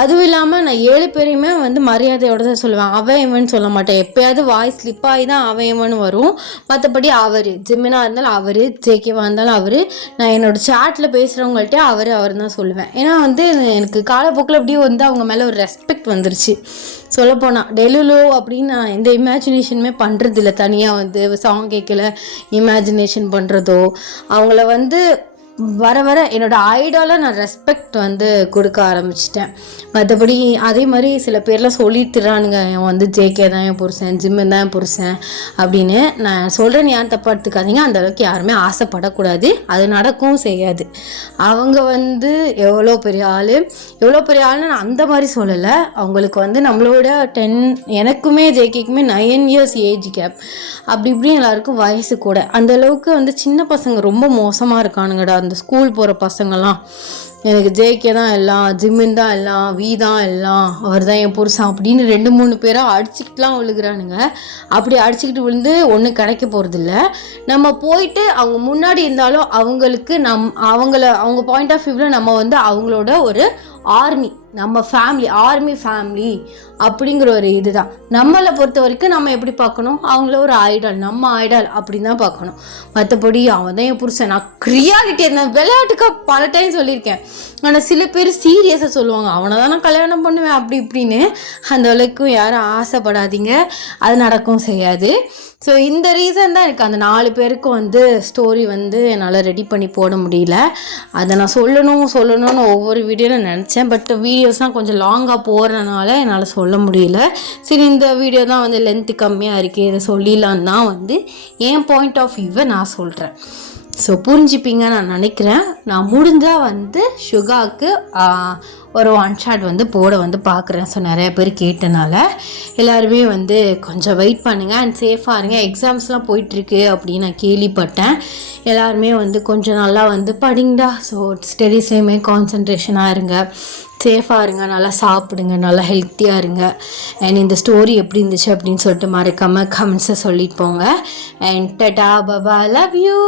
அதுவும் இல்லாமல் நான் 7 பேரையுமே வந்து மரியாதையோட தான் சொல்லுவேன். அவன் இவன் சொல்ல மாட்டேன். எப்போயாவது வாய்ஸ் ஸ்லிப்பாகி தான் அவன் இவன் வரும். மற்றபடி அவர் ஜிமினாக இருந்தாலும் அவர், ஜேகேவாக இருந்தாலும் அவர், நான் என்னோடய சேட்டில் பேசுகிறவங்கள்ட்டே அவர் தான் சொல்லுவேன். ஏன்னா வந்து எனக்கு காலப்போக்கில் அப்படியே வந்து அவங்க மேலே ஒரு ரெஸ்பெக்ட் வந்துருச்சு. சொல்லப்போனால் டெலுலோ அப்படின்னு நான் எந்த இமேஜினேஷனுமே பண்ணுறதில்ல. தனியாக வந்து சாங் கேட்கல இமேஜினேஷன் பண்ணுறதோ, அவங்கள வந்து வர வர என்னோடய ஐடாலாக நான் ரெஸ்பெக்ட் வந்து கொடுக்க ஆரம்பிச்சிட்டேன். மற்றபடி அதே மாதிரி சில பேர்லாம் சொல்லிட்டுறானுங்க, என் வந்து ஜேகே தான் என் புருஷன், ஜிம்மன் தான் என் புருஷன் அப்படின்னு. நான் சொல்கிறேன்னு ஏன் தப்பாக எடுத்துக்காதீங்க. அந்தளவுக்கு யாருமே ஆசைப்படக்கூடாது. அது நடக்கவும் செய்யாது. அவங்க வந்து எவ்வளோ பெரிய ஆள்னு நான் அந்த மாதிரி சொல்லலை. அவங்களுக்கு வந்து நம்மளோட எனக்குமே ஜேகேக்குமே 9 இயர்ஸ் ஏஜ் கேப். அப்படி இப்படி எல்லாருக்கும் வயசு கூட. அந்தளவுக்கு வந்து சின்ன பசங்க ரொம்ப மோசமாக இருக்கானுங்கடா. அந்த ஸ்கூல் போகிற பசங்கள்லாம் எனக்கு ஜேகே தான் எல்லாம், ஜிம்மின் தான் எல்லாம், வி தான் எல்லாம், அவர் தான் என் புருஷன் அப்படின்னு 2-3 பேராக அடிச்சுக்கிட்டுலாம் விழுகிறானுங்க. அப்படி அடிச்சுக்கிட்டு விழுந்து ஒன்றும் கிடைக்க போகிறதில்ல. நம்ம போயிட்டு அவங்க முன்னாடி இருந்தாலும் அவங்களுக்கு அவங்க பாயிண்ட் ஆஃப் வியூவில் நம்ம வந்து அவங்களோட ஒரு ஆர்மி, நம்ம ஃபேமிலி அப்படிங்கிற ஒரு இதுதான். நம்மளை பொறுத்த வரைக்கும் நம்ம எப்படி பார்க்கணும், அவங்கள ஒரு ஐடால், நம்ம ஐடால் அப்படின்னு தான் பார்க்கணும். மற்றபடி அவன் தான் என் புருஷன். நான் ரியாலிட்டி நான் விளையாட்டுக்காக பல டைம் சொல்லியிருக்கேன். ஆனால் சில பேர் சீரியஸாக சொல்லுவாங்க, அவனை தான் நான் கல்யாணம் பண்ணுவேன் அப்படி இப்படின்னு. அந்த அளவுக்கு யாரும் ஆசைப்படாதீங்க, அது நடக்கவும் செய்யாது. ஸோ இந்த ரீசன் தான் எனக்கு அந்த 4 பேருக்கும் வந்து ஸ்டோரி வந்து என்னால் ரெடி பண்ணி போட முடியல. அதை நான் சொல்லணும்னு ஒவ்வொரு வீடியோவில் நினச்சேன். பட் வீடியோஸ்லாம் கொஞ்சம் லாங்காக போகிறதுனால என்னால் சொல்ல முடியல. சரி, இந்த வீடியோ தான் வந்து லென்த்து கம்மியாக இருக்குது, இதை சொல்லிடலான்னு தான் வந்து என் பாயிண்ட் ஆஃப் வியூவை நான் சொல்கிறேன். ஸோ புரிஞ்சுப்பீங்க நான் நினைக்கிறேன். நான் முடிஞ்சால் வந்து சுகாவுக்கு ஒரு 1 ஷாட் வந்து போட வந்து பார்க்குறேன். ஸோ நிறைய பேர் கேட்டனால எல்லாருமே வந்து கொஞ்சம் வெயிட் பண்ணுங்கள் அண்ட் சேஃபாக இருங்க. எக்ஸாம்ஸ்லாம் போயிட்டுருக்கு அப்படின்னு நான் கேள்விப்பட்டேன். எல்லாருமே வந்து கொஞ்சம் நல்லா வந்து படிங்கடா. ஸோ ஸ்டடீஸ்லேயுமே கான்சன்ட்ரேஷனாக இருங்க, சேஃபாக இருங்க, நல்லா சாப்பிடுங்க, நல்லா ஹெல்த்தியாக இருங்க. அண்ட் இந்த ஸ்டோரி எப்படி இருந்துச்சு அப்படின்னு சொல்லிட்டு மறக்காமல் கமெண்ட்ஸை சொல்லிட்டு போங்க. அண்ட் டடா பபா, லவ் யூ.